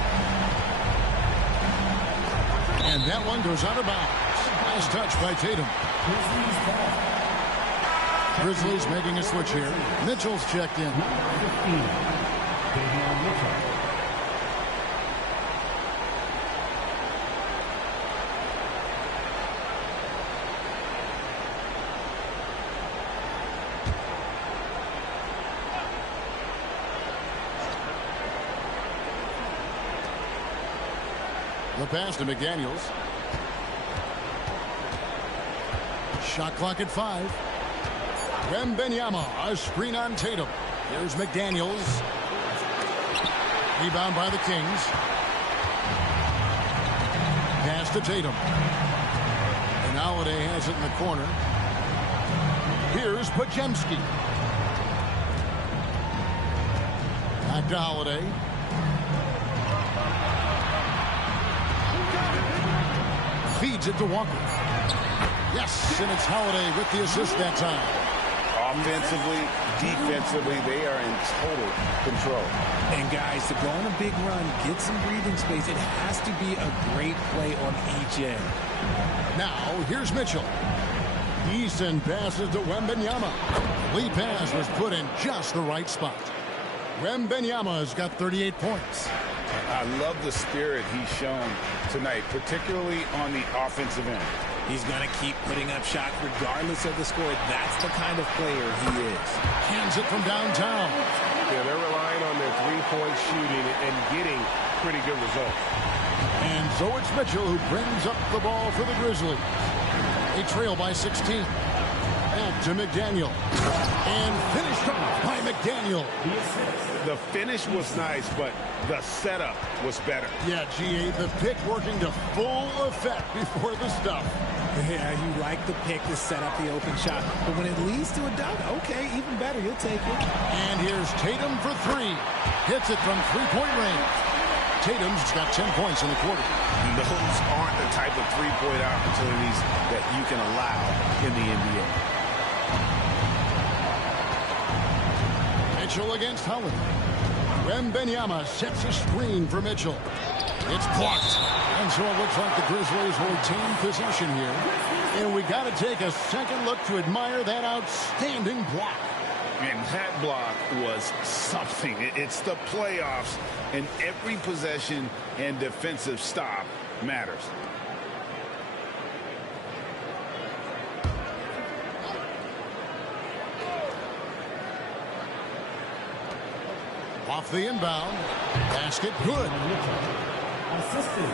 And that one goes out of bounds. Nice touch by Tatum. Grizzlies making a switch here. Mitchell's checked in. The pass to McDaniels. Shot clock at 5. Wembanyama, a screen on Tatum. Here's McDaniels. Rebound by the Kings. Pass to Tatum. And Holiday has it in the corner. Here's Podziemski. Back to Holiday. Feeds it to Walker. Yes, and it's Holiday with the assist that time. Offensively, defensively, they are in total control. And guys, to go on a big run, get some breathing space, it has to be a great play on each end. Now, here's Mitchell. Easton passes to Wembanyama. Lee pass was put in just the right spot. Wembanyama's got 38 points. I love the spirit he's shown tonight, particularly on the offensive end. He's going to keep putting up shots regardless of the score. That's the kind of player he is. Hands it from downtown. Yeah, they're relying on their three-point shooting and getting pretty good results. And so it's Mitchell who brings up the ball for the Grizzlies. They trail by 16. Back to McDaniel. And finished off by McDaniel. The finish was nice, but the setup was better. Yeah, G.A., the pick working to full effect before the stuff. Yeah, you like the pick to set up the open shot. But when it leads to a dunk, okay, even better. You'll take it. And here's Tatum for 3. Hits it from three-point range. Tatum's got 10 points in the quarter. Those aren't the type of three-point opportunities that you can allow in the NBA. Mitchell against Holiday. Wembanyama sets a screen for Mitchell. It's blocked. And so it looks like the Grizzlies will retain possession here. And we got to take a second look to admire that outstanding block. And that block was something. It's the playoffs, and every possession and defensive stop matters. Off the inbound. Basket good. Assistant,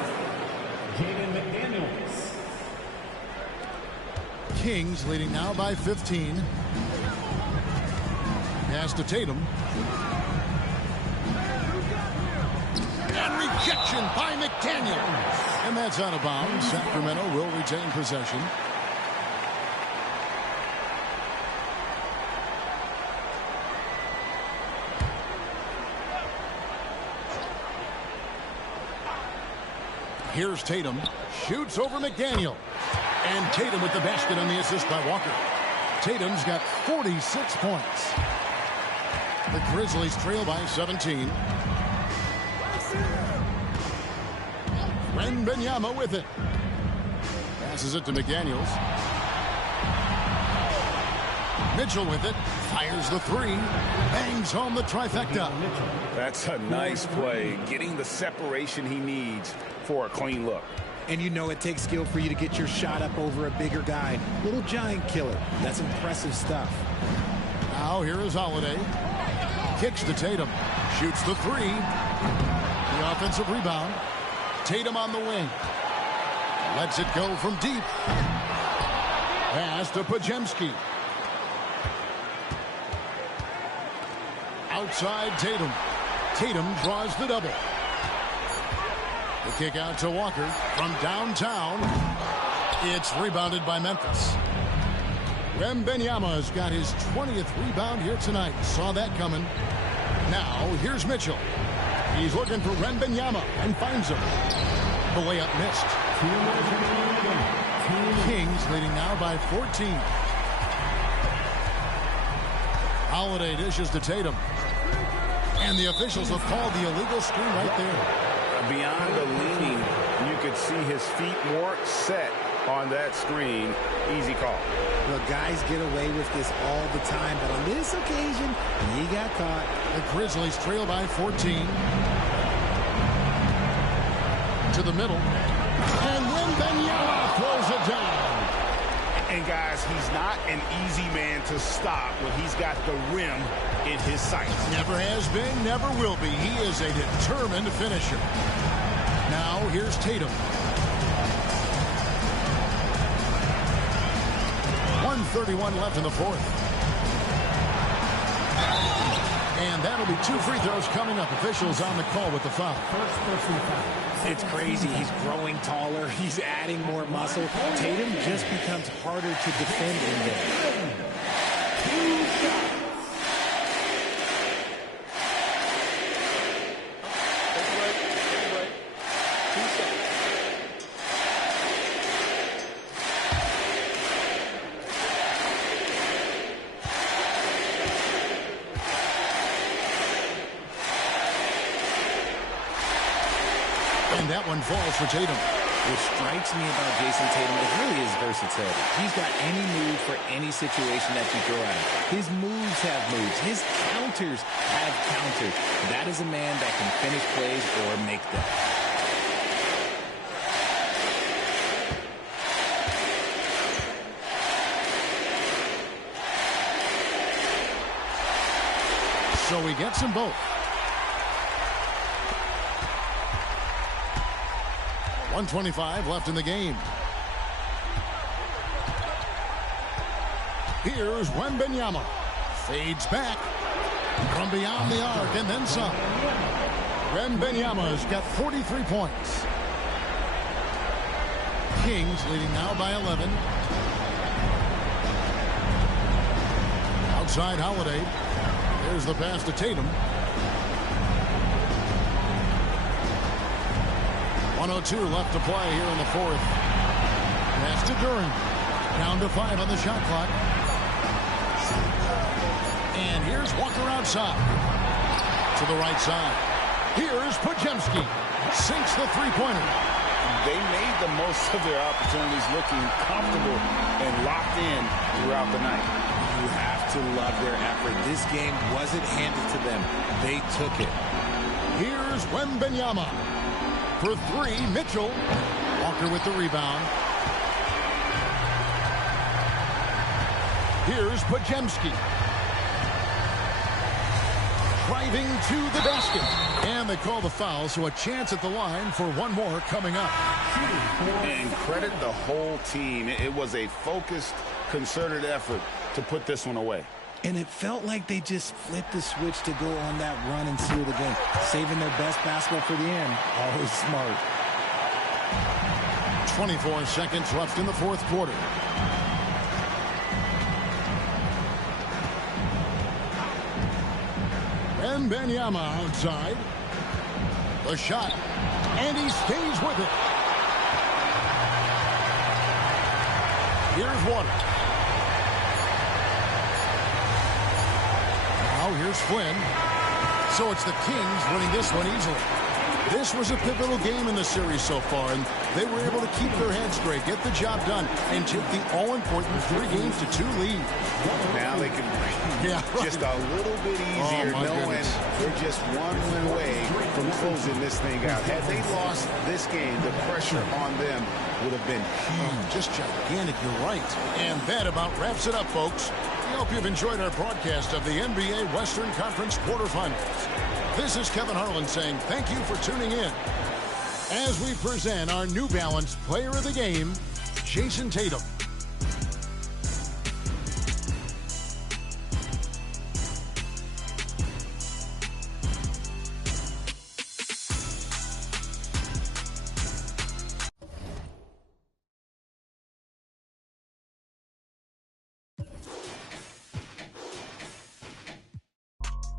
Jaden McDaniels. Kings leading now by 15. Pass to Tatum. And rejection by McDaniels. And that's out of bounds. Sacramento will retain possession. Here's Tatum. Shoots over McDaniel. And Tatum with the basket on the assist by Walker. Tatum's got 46 points. The Grizzlies trail by 17. Wembanyama with it. Passes it to McDaniels. Mitchell with it. Fires the three. Bangs home the trifecta. That's a nice play. Getting the separation he needs for a clean look. And you know it takes skill for you to get your shot up over a bigger guy. Little giant killer. That's impressive stuff. Now here is Holiday. Kicks to Tatum. Shoots the three. The offensive rebound. Tatum on the wing. Lets it go from deep. Pass to Podziemski. Outside Tatum. Tatum draws the double. The kick out to Walker from downtown. It's rebounded by Memphis. Wembanyama's got his 20th rebound here tonight. Saw that coming. Now here's Mitchell. He's looking for Wembanyama and finds him. The layup missed. Kings leading now by 14. Holiday dishes to Tatum. And the officials have called the illegal screen right there. Beyond the leaning, you could see his feet more set on that screen. Easy call. Well, guys get away with this all the time, but on this occasion, he got caught. The Grizzlies trail by 14. To the middle. And Wembanyama throws it down. And guys, he's not an easy man to stop when he's got the rim in his sights. Never has been, never will be. He is a determined finisher. Now here's Tatum. 1:31 left in the fourth. And that'll be 2 free throws coming up. Officials on the call with the foul. First personal foul. It's crazy. He's growing taller. He's adding more muscle. Tatum just becomes harder to defend in there. And that one falls for Tatum. What strikes me about Jason Tatum is really his versatility. He's got any move for any situation that you throw at him. His moves have moves. His counters have counters. That is a man that can finish plays or make them. So he gets them both. 1:25 left in the game. Here's Wembanyama. Fades back from beyond the arc and then some. Wembanyama's got 43 points. Kings leading now by 11. Outside Holiday. There's the pass to Tatum. 1:02 left to play here in the fourth. Pass to Duren. Down to 5 on the shot clock. And here's Walker outside. to the right side. Here's Pajemski. Sinks the three-pointer. They made the most of their opportunities, looking comfortable and locked in throughout the night. You have to love their effort. This game wasn't handed to them. They took it. Here's Wembanyama. For three, Mitchell. Walker with the rebound. Here's Pajemski. Driving to the basket. And they call the foul, so a chance at the line for one more coming up. And credit the whole team. It was a focused, concerted effort to put this one away. And it felt like they just flipped the switch to go on that run and seal the game. Saving their best basketball for the end. Always smart. 24 seconds left in the fourth quarter. Wembanyama outside. The shot. And he stays with it. Here's Water. Now here's Flynn. So it's the Kings winning this one easily. This was a pivotal game in the series so far, and they were able to keep their heads straight, get the job done, and take the all-important 3-2 lead. Now they can just a little bit easier, knowing they're just one win away from closing this thing out. Had they lost this game, the pressure on them would have been huge. Just gigantic, you're right. And that about wraps it up, folks. We hope you've enjoyed our broadcast of the NBA Western Conference quarterfinals. This is Kevin Harlan saying thank you for tuning in as we present our New Balance Player of the Game, Jason Tatum.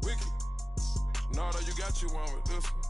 Wicked. No, you got you one with this one.